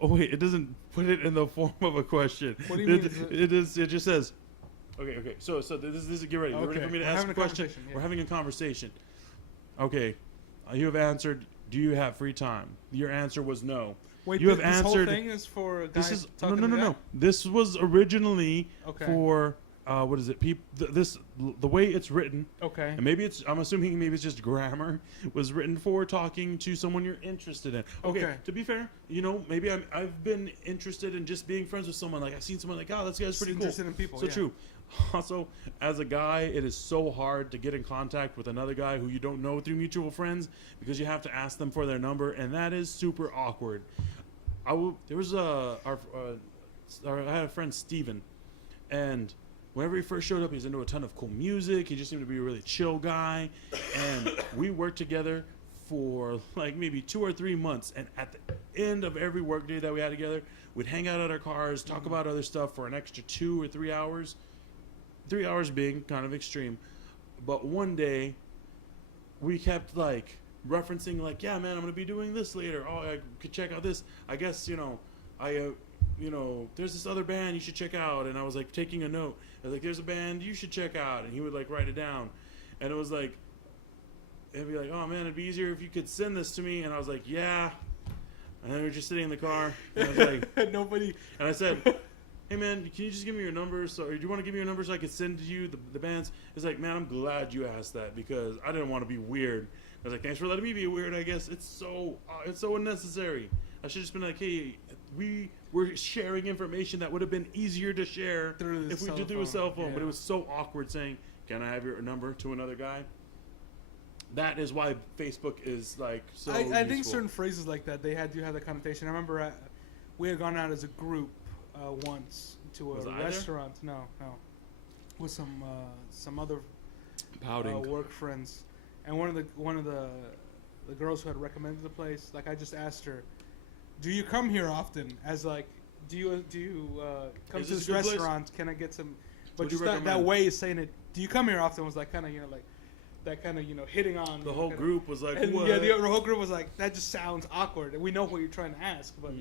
Oh wait, it doesn't put it in the form of a question. What do you mean? It just says. Okay. So this is get ready. Get ready Okay, for me to we're ask having a a question. conversation, yeah. We're having a conversation. Okay, you have answered. Do you have free time? Your answer was no. Wait, You have this answered- whole thing is for a guy This is talking to a no. guy? This was originally Okay. for what is it? The way it's written, Okay. and maybe I'm assuming maybe it's just grammar, was written for talking to someone you're interested in. Okay. To be fair, maybe I've been interested in just being friends with someone. Like I've seen someone like, oh, this guy's pretty cool. Interested in people, So yeah. true. Also, as a guy, it is so hard to get in contact with another guy who you don't know through mutual friends because you have to ask them for their number, and that is super awkward. I had a friend Steven, and whenever he first showed up, he was into a ton of cool music. He just seemed to be a really chill guy, and we worked together for like maybe 2 or 3 months. And at the end of every work day that we had together, we'd hang out at our cars, talk about other stuff for an extra 2 or 3 hours. 3 hours being kind of extreme, but one day we kept like referencing like, yeah, man, I'm gonna be doing this later. Oh, I could check out this. I guess there's this other band you should check out. And I was like taking a note. I was like, there's a band you should check out, and he would like write it down. And it was like, it'd be like, oh man, it'd be easier if you could send this to me. And I was like, yeah. And then we were just sitting in the car, and I was like, Nobody. and I said, hey man, can you just give me your number? Or do you want to give me your number so I could send to you the bands? It's like, man, I'm glad you asked that because I didn't want to be weird. I was like, thanks for letting me be weird. I guess it's so unnecessary. I should just been like, hey, we we're sharing information that would have been easier to share Through the if we cell did through a phone, cell phone. But yeah. it was so awkward saying, "Can I have your number?" to another guy. That is why Facebook is like so. I think useful. certain phrases like that they had to have the connotation. I remember we had gone out as a group once to Was a I there? restaurant. No, with some other pouting. work friends, and one of the girls who had recommended the place. Like I just asked her, "Do you come here often?" As like, "Do you come Is to this this a good place? restaurant? Can I get some?" But What do you just that recommend? way of saying it. "Do you come here often?" was like kind of like that kind of hitting on The whole kinda- group was like, And "What?" yeah, the whole group was like, that just sounds awkward. And we know what you're trying to ask, but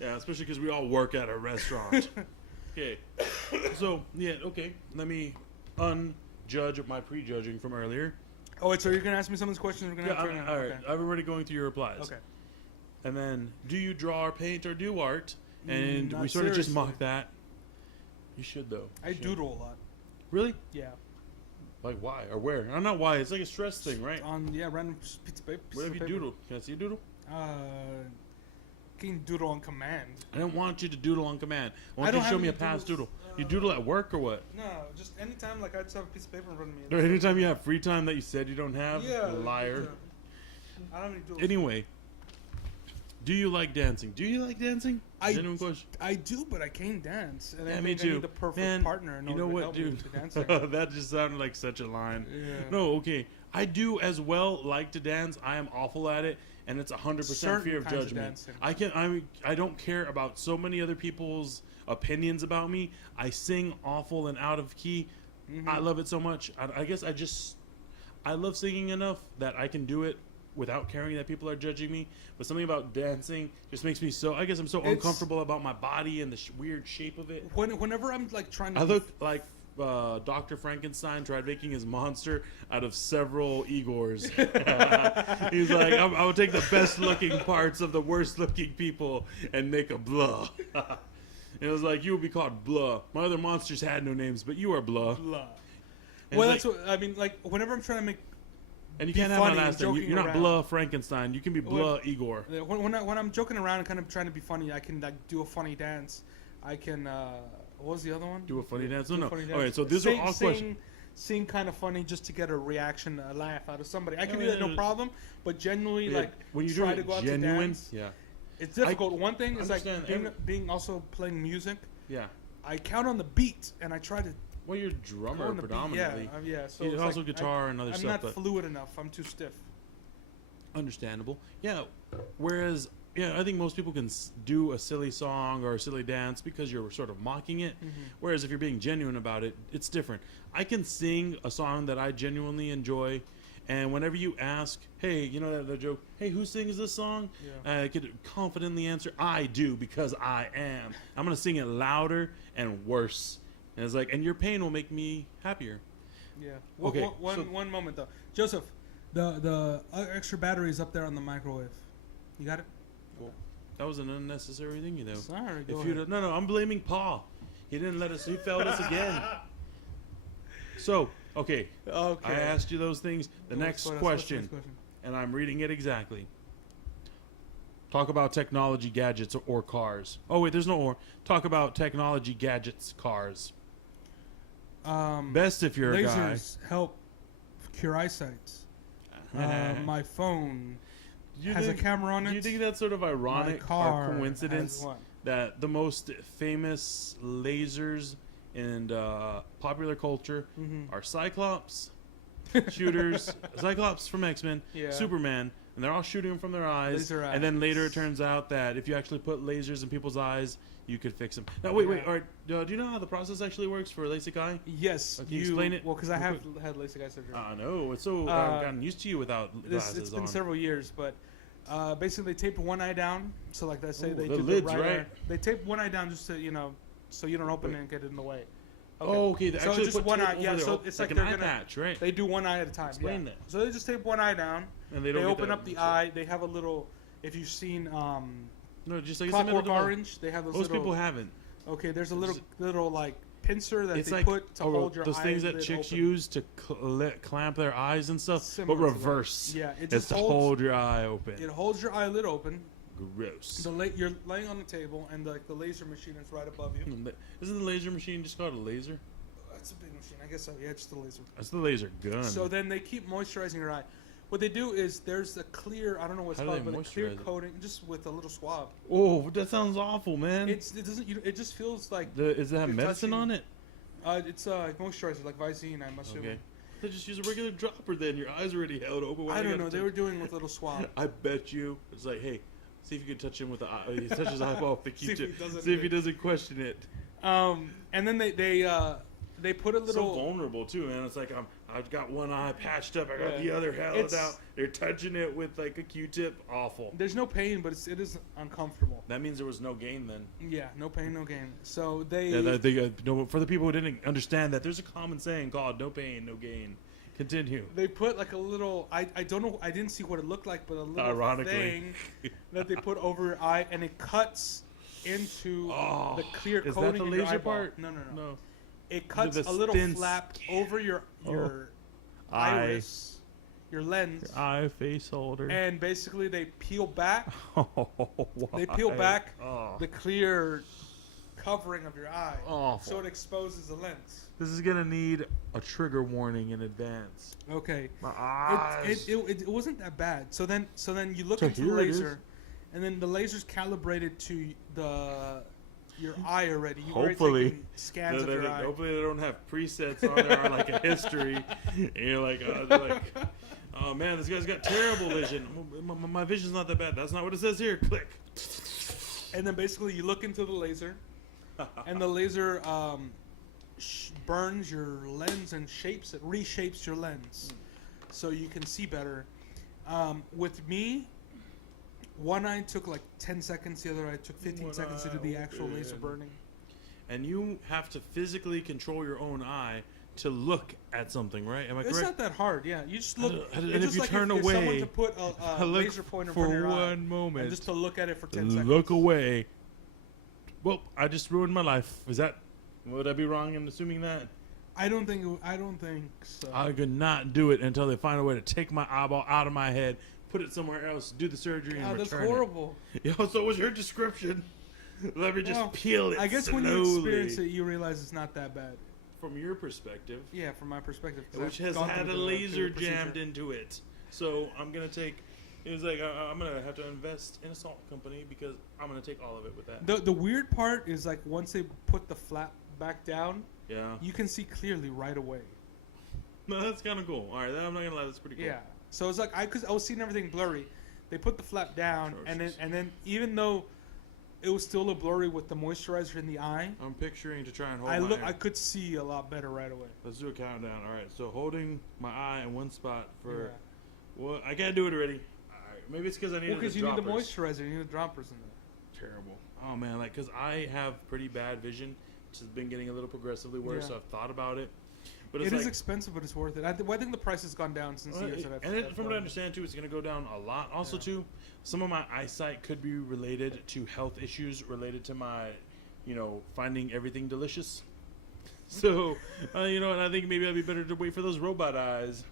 Yeah, especially because we all work at a restaurant. Okay. So, yeah, okay. Let me unjudge my prejudging from earlier. Oh, wait, so you're going to ask me some of these questions? We're Yeah, gonna have to all right. I'm already going through your replies. Okay. And then, do you draw or paint or do art? And Not we sort of just seriously. mock that. You should, though. I You should. doodle a lot. Really? Yeah. Like, why? Or where? I don't know why. It's like a stress thing, right? Random pizza paper. What have you doodle? Can I see you doodle? Can doodle on command. I don't want you to doodle on command. I want I you don't to show have me a any past doodles. doodle. You doodle at work or what? No, just anytime, like, I just have a piece of paper in front of me. Or anytime you have free time that you said you don't have? Yeah. Liar. I don't have any doodles. Anyway, do you like dancing? Do you like dancing? I- Genuine question. I do, but I can't dance. And I Yeah, think me I too. need the perfect Man, partner in you order know to what, help me dude? with the dancing. That just sounded like such a line. Yeah. No, okay. I do as well like to dance. I am awful at it, and it's 100% Certain fear of kinds of judgment. dancing. I don't care about so many other people's opinions about me. I sing awful and out of key. Mm-hmm. I love it so much. I guess I love singing enough that I can do it without caring that people are judging me. But something about dancing just makes me so. I guess I'm so It's- uncomfortable about my body and the weird shape of it. Whenever I'm like trying to I look like Dr. Frankenstein tried making his monster out of several Igors. He's like, I would take the best looking parts of the worst looking people and make a blah. And it was like, you would be called Blah. My other monsters had no names, but you are Blah. blah. And Well, it's that's what I mean. Like whenever I'm trying to make And you be can't have my funny last and name. joking You're not around. Blah Frankenstein. You can be Blah Well, Igor. when I'm joking around and kind of trying to be funny, I can like do a funny dance. I can. What was the other one? Do a funny dance? No, Do a no. funny Okay, dance. so these are all questions. Sing kind of funny just to get a reaction, a laugh out of somebody. I can Yeah, do that yeah, no yeah. problem. But genuinely, Yeah, like when you try do to go it out genuine, to dance, yeah, it's difficult. One thing is like understand being also playing music. yeah. I count on the beat and I try to Well, you're a go drummer on the beat. predominantly. Yeah. So You it's also like, guitar and other I'm stuff, not but fluid enough. I'm too stiff. understandable. Yeah. Whereas, yeah, I think most people can do a silly song or a silly dance because you're sort of mocking it. Mm-hmm. Whereas if you're being genuine about it, it's different. I can sing a song that I genuinely enjoy. And whenever you ask, hey, you know that joke, hey, who sings this song? Yeah. I could confidently answer, I do, because I am. I'm going to sing it louder and worse. And it's like, and your pain will make me happier. Yeah. Okay, One moment though, Joseph. The extra battery is up there on the microwave. You got it? Cool. That was an unnecessary thingy, though. Sorry. If Go you ahead. no, I'm blaming Paul. He didn't let us. He failed us again. So, okay, Okay. I asked you those things. The next What's question, and I'm reading it exactly. Talk about technology, gadgets, or cars. Oh wait, there's no or. Talk about technology, gadgets, cars. Best if you're a guy. Lasers help cure eyesight. My phone has a camera on it. Do you think that's sort of ironic My car or coincidence has one. that the most famous lasers in popular culture Mhm. are Cyclops, shooters, Cyclops from X-Men, Yeah. Superman, and they're all shooting them from their eyes. Laser And then later it eyes. turns out that if you actually put lasers in people's eyes, you could fix them. Now, wait, Yeah. all right. Do you know how the process actually works for LASIK eye? Yes. Can you explain it Well, because I real have quick? had LASIK eye surgery. I know. It's so Uh, I've gotten used to you without glasses It's been on. several years, but basically they taped one eye down. So like let's say Ooh, they the do lids, the right right? eye. They tape one eye down just to so you don't open it and get in the way. Oh, okay. They So actually just put one tape eye. over Yeah. their So whole- it's like like an they're eye gonna. patch, right? They do one eye at a time. Explain yeah. that. So they just tape one eye down. And They don't get open the- up the eye. They have a little. If you've seen No, just like it's in the Clockwork middle of the- Orange, they have those Most little. people haven't. Okay, there's a little like pincer that It's they like put to hold your those things that eyelid chicks open. use to clamp their eyes and stuff, Similar but to that. reverse. Yeah, it It's just to holds- hold your eye open. It holds your eyelid open. Gross. You're laying on the table, and the laser machine is right above you. Isn't the laser machine just called a laser? That's a big machine. I guess so. Yeah, it's just a laser. That's the laser gun. So then they keep moisturizing your eye. What they do is there's a clear, I don't know what it's How do called, they but a clear moisturize it? coating, just with a little swab. Oh, that sounds awful, man. It doesn't. It just feels like Is that you're medicine touching- on it? It's moisturizer like Visine, I'm assuming. Okay. They just use a regular dropper then. Your eyes already held open. Why I you don't gotta know. They touch- were doing with little swab. I bet you. It's like, hey, see if you can touch him with the eye. He touches his eyeball with the See if he Q-tip. doesn't See if do he it. doesn't question it. And then they put a So little. vulnerable too, man. It's like I've got one eye patched up. I got Yeah. the other held It's- out. They're touching it with like a Q-tip. Awful. There's no pain, but it is uncomfortable. That means there was no gain then. Yeah, no pain, no gain. So they. Yeah, no, for the people who didn't understand that, there's a common saying called "no pain, no gain." Continue. They put like a little. I don't know. I didn't see what it looked like, but a little Ironically. thing that they put over your eye, and it cuts into Oh, the clear is coating that the in your laser eyeball. part? No. No. It cuts The a little thin flap over your Eye. iris, your lens, Eye face holder. and basically they peel back. They Why? peel back Oh. the clear covering of your eye, Awful. so it exposes the lens. This is gonna need a trigger warning in advance. Okay. My eyes. It wasn't that bad. So then you look So into the here it is. laser, and then the laser's calibrated to your eye already. You've already Hopefully. taken scans of They- your they- eye. hopefully they don't have presets on there or like a history. And you're like, oh man, this guy's got terrible vision. My vision's not that bad. That's not what it says here. Click. And then basically you look into the laser, and the laser burns your lens and reshapes your lens, so you can see better. With me, one eye took like 10 seconds, the other eye took 15 One seconds to do eye the actual open. laser burning. And you have to physically control your own eye to look at something, right? Am I It's correct? not that hard, yeah. You just look. And it's if just you like turn if someone away, to put a look laser pointer in for front of your eye, one moment. and just to look at it for 10 seconds. Look away. Well, I just ruined my life. Would I be wrong in assuming that? I don't think so. I could not do it until they find a way to take my eyeball out of my head, put it somewhere else, do the surgery, and that's return horrible. it. Yo, so was your description. Let me just Well, peel it I guess slowly. when you experience it, you realize it's not that bad. From your perspective, Yeah, from my perspective. 'cause which I've has gone had through a the laser procedure. jammed into it. So I'm going to take... It was like, I'm going to have to invest in a salt company because I'm going to take all of it with that. The weird part is like once they put the flap back down, Yeah. you can see clearly right away. No, that's kind of cool. All right, I'm not going to lie. That's pretty cool. Yeah. So it's like I was seeing everything blurry. They put the flap down, and then even though it was still a blurry with the moisturizer in the eye, I'm picturing to try and hold I could see a lot better right away. Let's do a countdown. All right, so holding my eye in one spot for... Yeah. Well, I can't do it already. All right, maybe it's because I need Because the you need the droppers. moisturizer, you need the droppers in there. Terrible. Oh, man, like, because I have pretty bad vision. It's been getting a little progressively worse, Yeah. so I've thought about it. But It it's is like... expensive, but it's worth it. I think the price has gone down since the years that I've. And from what I I've understand, too, it's going to go down a lot. Also, Yeah. too, some of my eyesight could be related to health issues related to my, finding everything delicious. So, and I think maybe I'd be better to wait for those robot eyes.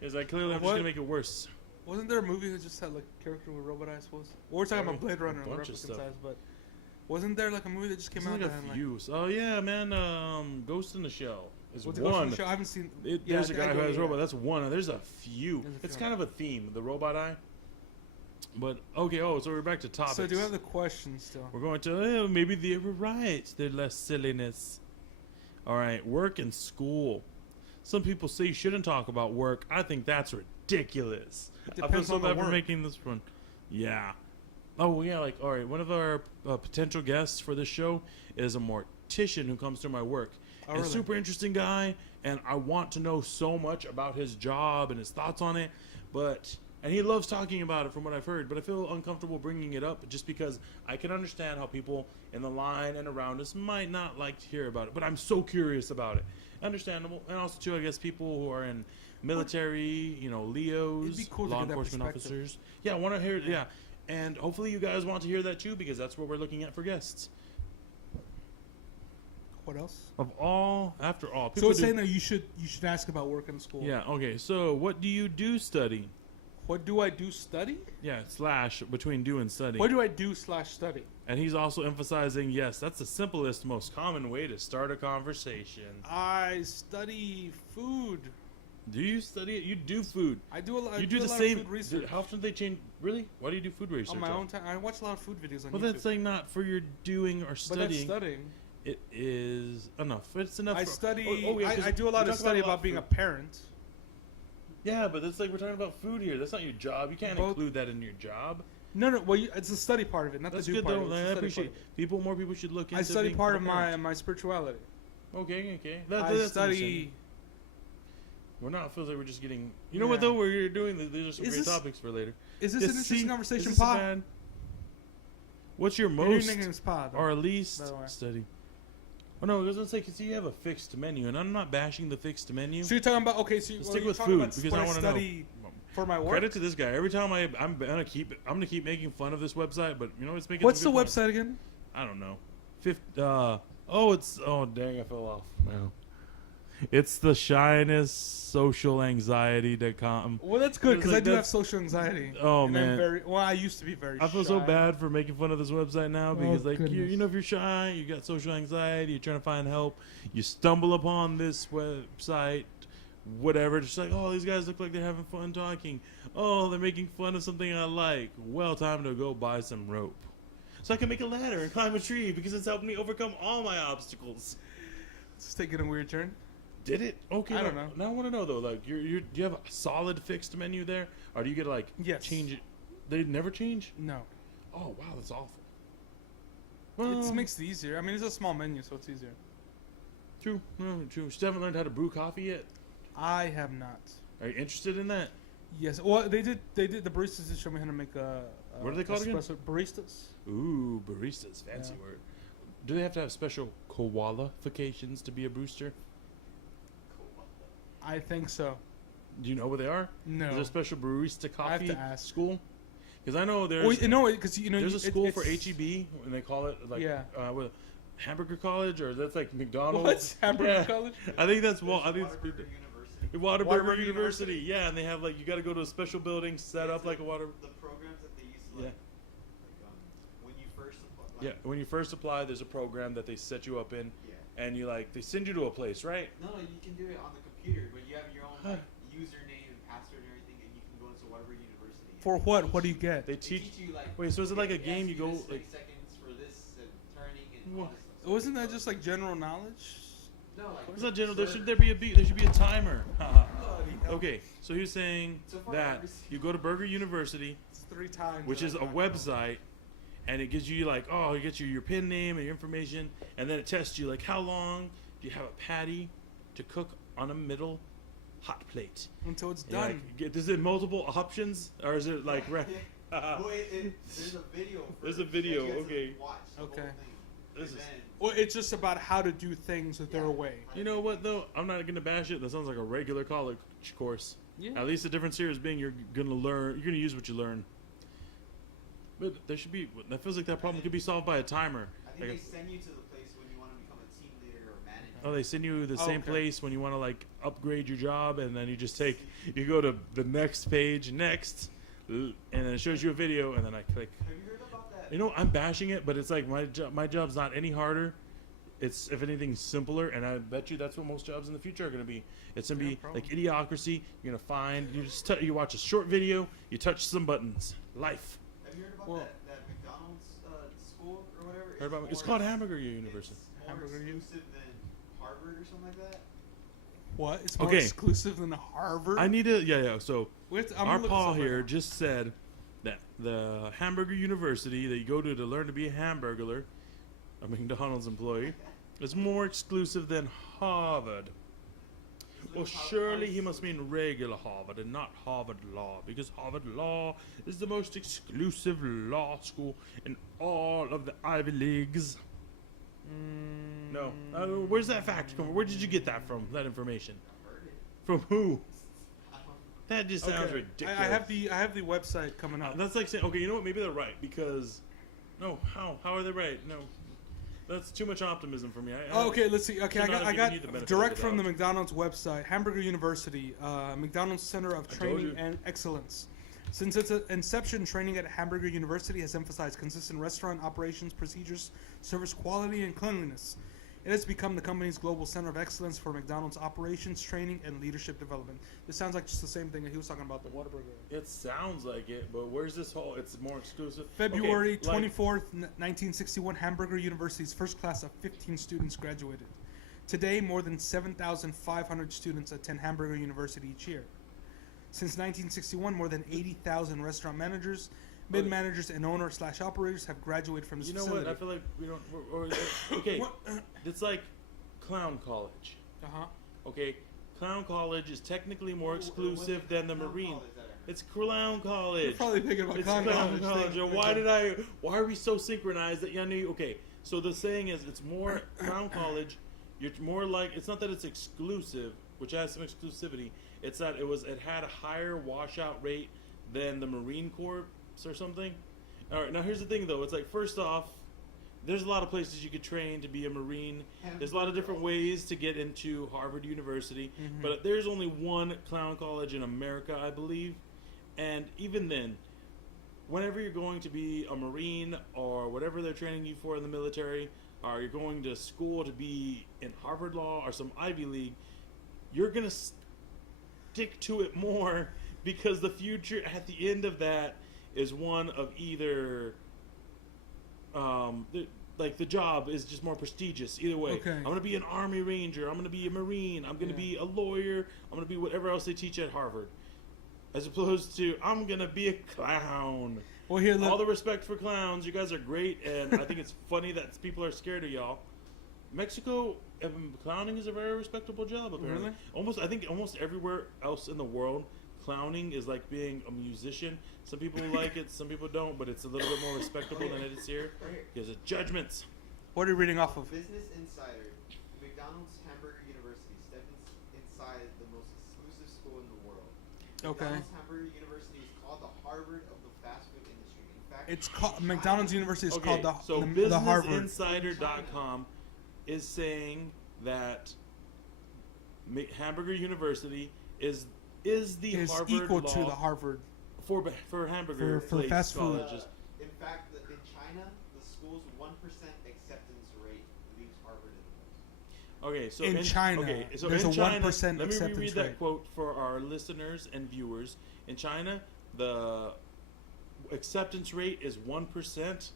Is I clearly I'm just What? going to make it worse. Wasn't there a movie that just had like a character with robot eyes? We're talking about Blade Runner and bunch of replicant stuff. eyes, but wasn't there like a movie that just came There's out like that a had, few. Oh, yeah, man. Ghost in the Shell is what's it called? one. Show? I haven't seen. There's a guy who has yeah. robot. That's one. There's a few. There's a It's few. kind of a theme, the robot eye. But, okay, so we're back to topics. So do you have the questions still? We're going to, maybe they were right. They're less silliness. All right, work and school. Some people say you shouldn't talk about work. I think that's ridiculous. It I feel depends so on the bad for work. making this one. Yeah. Oh, yeah, all right, one of our potential guests for this show is a mortician who comes to my work. Oh, And really? super interesting guy, and I want to know so much about his job and his thoughts on it, and he loves talking about it from what I've heard, but I feel uncomfortable bringing it up just because I can understand how people in the line and around us might not like to hear about it, but I'm so curious about it. Understandable. And also, too, I guess people who are in military, Leos, It'd be cool to law get that enforcement perspective. officers. Yeah, I want to hear it, yeah. And hopefully you guys want to hear that, too, because that's what we're looking at for guests. What else? After all, So people it's do- saying that you should ask about work in school. Yeah, okay, so what do you do study? What do I do? Study? Yeah, slash between do and study. What do I do / study? And he's also emphasizing, yes, that's the simplest, most common way to start a conversation. I study food. Do you study it? You do food. I do a lot. You I do a the lot same. Of food research. How often do they change? Really? Why do you do food research? On my own time. I watch a lot of food videos on Well, YouTube. that's like not for your doing or But studying. that's studying. It is enough. It's enough. I for, study. yeah, 'cause I do a lot we of talk study lot about being a food. parent. Yeah, but it's like we're talking about food here. That's not your job. You can't Both- include that in your job. No. Well, it's the study part of it, not That's the do good part though. of it. I It's the study appreciate part of it. more people should look into. I study being part of parents. my spirituality. Okay. I That's understandable. study. We're not. It feels like we're just getting. You know what though? We're doing. These are some Is great this- topics for later. Is this Yeah, an interesting see, conversation, is this a Pa? bad- What's your Your most nickname's Pa. though. or least by the way. study? Oh no, because it's like, see, you have a fixed menu, and I'm not bashing the fixed menu. So you're talking about So Let's well, stick you're with talking food about because what I want to study know. for my work. Credit to this guy. Every time I'm gonna keep making fun of this website, but you know it's making. What's some the good points. website again? I don't know. Dang, I fell off now. It's the shyness.socialanxiety.com. Well, that's good It's because like I do have that's- social anxiety. Oh, and man. I used to be very. I feel so shy. bad for making fun of this website now because, like, goodness. you know, if you're shy, you got social anxiety, you're trying to find help, you stumble upon this website, whatever, just like, oh, these guys look like they're having fun talking. Oh, they're making fun of something I like. Well, time to go buy some rope. So I can make a ladder and climb a tree because it's helped me overcome all my obstacles. It's taking a weird turn. Did it? Okay. I don't know. Now I want to know, though, like, do you have a solid fixed menu there? Or do you get to, like, Yes. change it? They never change? No, Oh, wow, that's awful. it makes it easier. I mean, it's a small menu, so it's easier. True. No, true. Still haven't learned how to brew coffee yet. I have not. Are you interested in that? Yes. Well, they did. The baristas did show me how to make a. What are they called again? espresso- Baristas. Ooh, baristas. Fancy Yeah. word. Do they have to have special qualifications to be a brewster? I think so. Do you know what they are? No. Is there a special barista I have coffee to ask. school? Because I know Well, there's because you know there's a school for it's- HEB, and they call it like Yeah. what, Hamburger College, or that's like McDonald's. What? Hamburger Yeah. College? I think that's I think it's Whataburger University. Whataburger Whataburger University. University. Yeah, and they have like you got to go to a special building set up like a water. The programs that they use, Yeah. when you first apply. Yeah, when you first apply, there's a program that they set you up in, Yeah. and you like they send you to a place, right? No, you can do it on the computer, but you have your own Huh. like, username and password and everything, and you can go into whatever university. For what? What do you get? They They teach. teach you like. Wait, so is it like a they game? ask You go this, like. 30 seconds for this and turning and Wha- all this stuff. So Wasn't that it's just like general knowledge? No, like. What's that general? There sir. should there be a timer. Okay, so he's saying So far, that I've received- you go to Burger University, It's 3 times. which is a website, and it gives you like, oh, it gets you your PIN name and your information, and then it tests you like how long do you have a patty to cook on a middle hot plate. Until it's And you're done. like, is it multiple options or is it like? Well, there's a video. There's a first video, that you have to okay. Watch the Okay. whole thing. This And is- then- Well, it's just about how to do things their Yeah. way. You know what though? I'm not gonna bash it. That sounds like a regular college course. Yeah. At least the difference here is being you're gonna learn. You're gonna use what you learn. But there should be. That feels like that problem could be solved by a timer. I think Like they a- send you to the place when you want to become a team leader or manager. Oh, they send you the same Okay. place when you want to like upgrade your job, and then you just you go to the next page, next, and then it shows you a video, and then I click. Have you heard about that? You know, I'm bashing it, but it's like my job's not any harder. It's if anything simpler, and I bet you that's what most jobs in the future are going to be. It's going to Yeah, be probably. like idiocracy. You're going to find you watch a short video, you touch some buttons. Life. Have you heard about Well- that McDonald's school or whatever? Heard about it's more- called Hamburger University. It's more Hamburger U. exclusive than Harvard or something like that. What? It's more Okay. exclusive than Harvard? I need to yeah. So Wait, I'm our gonna look Paul this up right here now. just said that the Hamburger University that you go to learn to be a hamburglar, a McDonald's employee, is more exclusive than Harvard. Well, surely he must mean regular Harvard and not Harvard Law, because Harvard Law is the most exclusive law school in all of the Ivy Leagues. No. Where's that fact come from? Where did you get that from, that information? I've heard it. From who? I don't know. That just sounds Okay. ridiculous. I have the website coming up. That's like saying, okay, you know what? Maybe they're right because, no, how are they right? No, that's too much optimism for me. Oh, okay, let's see. Okay, Should not I have got given you the benefit direct of the from the doubt. McDonald's website, Hamburger University, McDonald's Center of I told Training you. and Excellence. Since its inception, training at Hamburger University has emphasized consistent restaurant operations, procedures, service quality, and cleanliness. It has become the company's global center of excellence for McDonald's operations, training, and leadership development. This sounds like just the same thing that he was talking about, the Whataburger. It sounds like it, but where's this whole? It's more exclusive. February Okay, like- 24th, 1961, Hamburger University's first class of 15 students graduated. Today, more than 7,500 students attend Hamburger University each year. Since 1961, more than 80,000 restaurant managers, mid-managers, and owners/operators have graduated from this You know facility. what? I feel like we don't. Okay, it's like clown college. Uh-huh. Okay, clown college is technically more exclusive than the Marine. College that are- It's clown college. You're probably thinking about It's clown clown college. college. Why are we so synchronized that okay? So the saying is, it's more clown college. You're more like, it's not that it's exclusive, which has some exclusivity. It's that it had a higher washout rate than the Marine Corps or something. All right, now here's the thing though. It's like, first off, there's a lot of places you could train to be a Marine. There's a lot of different ways to get into Harvard University, but there's only one clown college in America, I believe. And even then, whenever you're going to be a Marine or whatever they're training you for in the military, or you're going to school to be in Harvard Law or some Ivy League, you're going to stick to it more because the future at the end of that is one of either the job is just more prestigious either way. Okay. I'm going to be an Army Ranger, I'm going to be a Marine, I'm going to be a lawyer, I'm going to be whatever else they teach at Harvard. As opposed to, I'm going to be a clown. Well, here, All look. the respect for clowns. You guys are great, and I think it's funny that people are scared of y'all. Mexico, clowning is a very respectable job, apparently. Really? I think almost everywhere else in the world, clowning is like being a musician. Some people like it, some people don't, but it's a little bit more respectable than it is here. Because of judgments. What are you reading off of? Business Insider. McDonald's Hamburger University stepped inside the most exclusive school in the world. Okay. McDonald's Hamburger University is called the Harvard of the fast food industry. In fact, It's called McDonald's University is Okay, called so the Harvard. BusinessInsider.com is saying that Hamburger University is the Is Harvard equal law to the Harvard. for hamburger for place fast food. colleges. in fact, in China, the school's 1% acceptance rate leaves Harvard in the most. Okay, so In China, there's in a China, 1% Let me acceptance reread rate. that quote for our listeners and viewers. In China, the acceptance rate is 1%.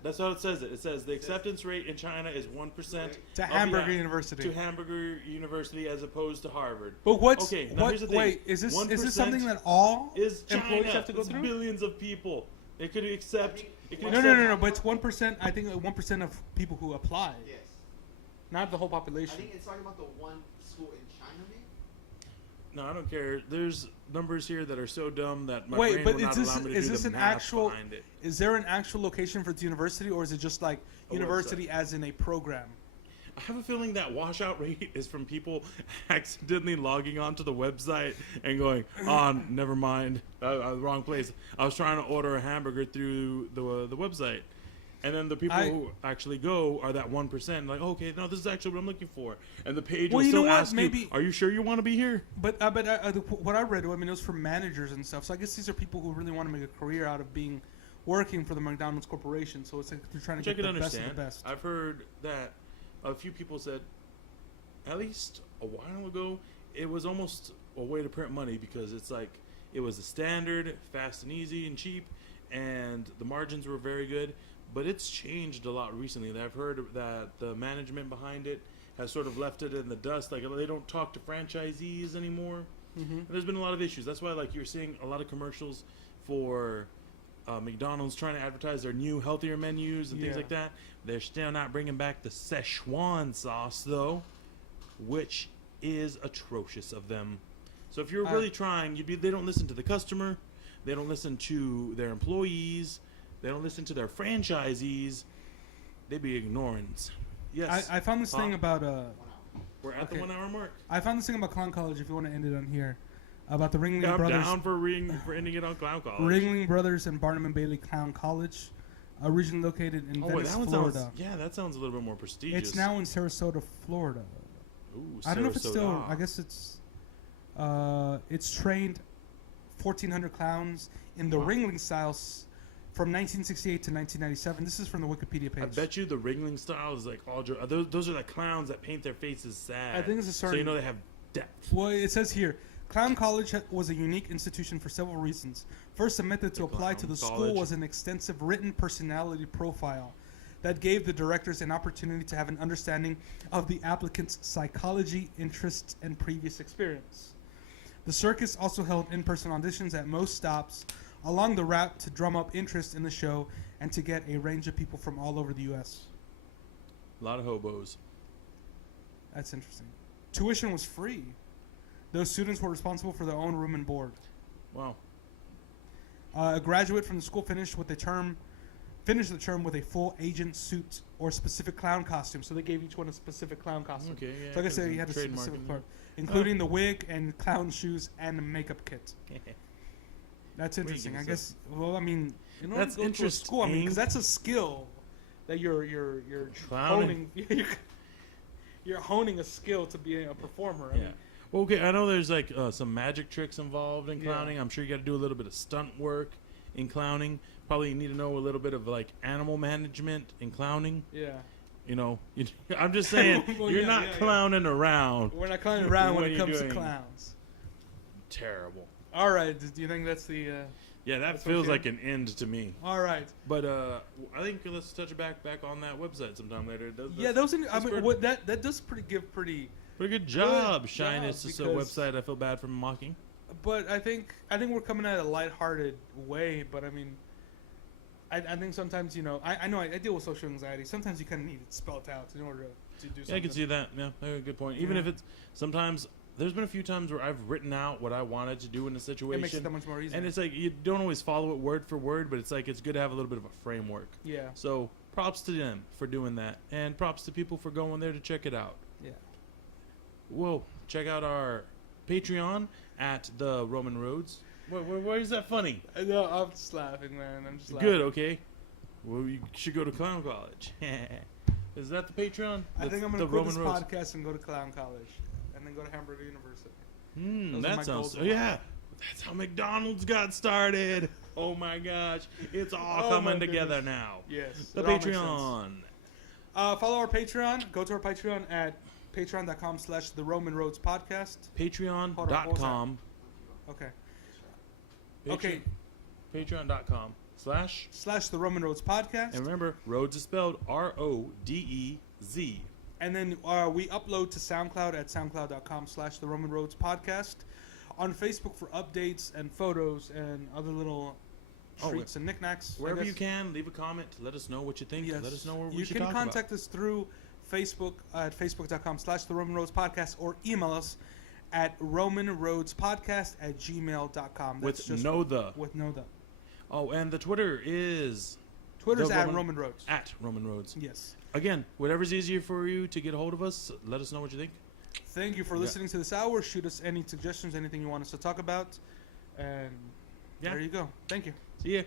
That's how it says it. It says the acceptance rate in China is 1%. To Hamburger University. To Hamburger University as opposed to Harvard. But what's Okay, now what? here's the thing. Wait, is this 1% something that all Is employees China. have to go It's through? billions of people. They could accept. It could No, accept, no. But it's 1%. I think 1% of people who apply, Yes. not the whole I population. think it's talking about the one school in China, maybe? No, I don't care. There's numbers here that are so dumb that my Wait, brain but will not allow me to is do this the an math actual? behind it. Is there an actual location for the university, or is it just like A university as in a program? I have a feeling that washout rate is from people accidentally logging onto the website and going, "Oh, never mind, wrong place. I was trying to order a hamburger through the website," and then the people who actually go are that 1%. Like, okay, no, this is actually what I'm looking for, and the page Well, will you know still what? ask Maybe- you, "Are you sure you want to be here?" But what I read, I mean, it was for managers and stuff. So I guess these are people who really want to make a career out of working for the McDonald's corporation. So it's like they're trying to Which I get can the best of understand. the best. I've heard that a few people said, at least a while ago, it was almost a way to print money because it's like it was a standard, fast and easy and cheap, and the margins were very good. But it's changed a lot recently. I've heard that the management behind it has sort of left it in the dust. Like they don't talk to franchisees anymore. Mm-hmm. And there's been a lot of issues. That's why, like, you're seeing a lot of commercials for McDonald's trying to advertise their new, healthier menus and things like that. They're still not bringing back the Szechuan sauce, though, which is atrocious of them. So if you're really trying, they don't listen to the customer. They don't listen to their employees. They don't listen to their franchisees. They be ignorance. Yes. I found this thing about We're at the 1 hour mark. I found this thing about Clown College. If you want to end it on here, about the Ringling I'm Brothers. down for ending it on Clown College. Ringling Brothers and Barnum and Bailey Clown College, originally located in Venice, that one Florida. sounds. That sounds a little bit more prestigious. It's now in Sarasota, Florida. Ooh, I don't know if it's still. Sarasota. I guess it's trained 1,400 clowns in the Ringling styles from 1968 to 1997. This is from the Wikipedia page. I bet you the Ringling style is like all. Those are the clowns that paint their faces sad. I think it's a certain. So you know they have depth. Well, it says here, Clown College was a unique institution for several reasons. First, the method to apply to the school was an extensive written personality profile that gave the directors an opportunity to have an understanding of the applicant's psychology, interests, and previous experience. The circus also held in-person auditions at most stops along the route to drum up interest in the show and to get a range of people from all over the U.S. A lot of hobos. That's interesting. Tuition was free. Those students were responsible for their own room and board. Wow. A graduate from the school finished the term with a full agent suit or specific clown costume. So they gave each one a specific clown costume. Okay, yeah. So like I said, you had a specific part, including the wig and clown shoes and the makeup kit. That's interesting. I guess. Well, I mean, in order That's to go to a school, I mean, because that's a skill that you're honing. You're honing a skill to be a performer. I mean, well, okay, I know there's like some magic tricks involved in clowning. Yeah. I'm sure you got to do a little bit of stunt work in clowning. Probably need to know a little bit of like animal management in clowning. Yeah. You know, I'm just saying, well, you're not clowning around. We're not clowning around when it comes to clowns. Terrible. All right. Do you think that's the... yeah, that feels like an end to me. All right. But I think let's touch back on that website sometime later. That does give pretty good job, Shyness. It's a website I feel bad for mocking. But I think we're coming at a lighthearted way. But I mean, I think sometimes, you know, I know I deal with social anxiety. Sometimes you kind of need it spelled out in order to do something. Yeah, I can see that. Yeah, good point. Even if it's sometimes. There's been a few times where I've written out what I wanted to do in a situation. It makes it that much more easy. And it's like you don't always follow it word for word, but it's like it's good to have a little bit of a framework. Yeah. So props to them for doing that, and props to people for going there to check it out. Yeah. Whoa! Check out our Patreon at the Roman Roads. Why is that funny? No, I'm just laughing, man. I'm just laughing. Good. Okay. Well, you should go to Clown College. Is that the Patreon? I think I'm going to quit this podcast and go to Clown College. And then go to Hamburger University. That sounds... yeah. That's how McDonald's got started. Oh, my gosh. It's all coming together now. Yes. The Patreon. Follow our Patreon. Go to our Patreon at patreon.com/The Roman Roads Podcast. Patreon.com. Okay. Patreon.com / The Roman Roads Podcast. And remember, Roads is spelled Rodez. And then we upload to SoundCloud at soundcloud.com/The Roman Roads Podcast. On Facebook for updates and photos and other little treats and knickknacks. Wherever you can, leave a comment. Let us know what you think. Yes. Let us know what we should talk about. You can contact us through Facebook at facebook.com/The Roman Roads Podcast, or email us at romanroadspodcast@gmail.com. With no the. Oh, and the Twitter is... Twitter's at Roman Roads. At Roman Roads. Yes. Again, whatever's easier for you to get a hold of us, let us know what you think. Thank you for listening to this hour. Shoot us any suggestions, anything you want us to talk about. And there you go. Thank you. See ya.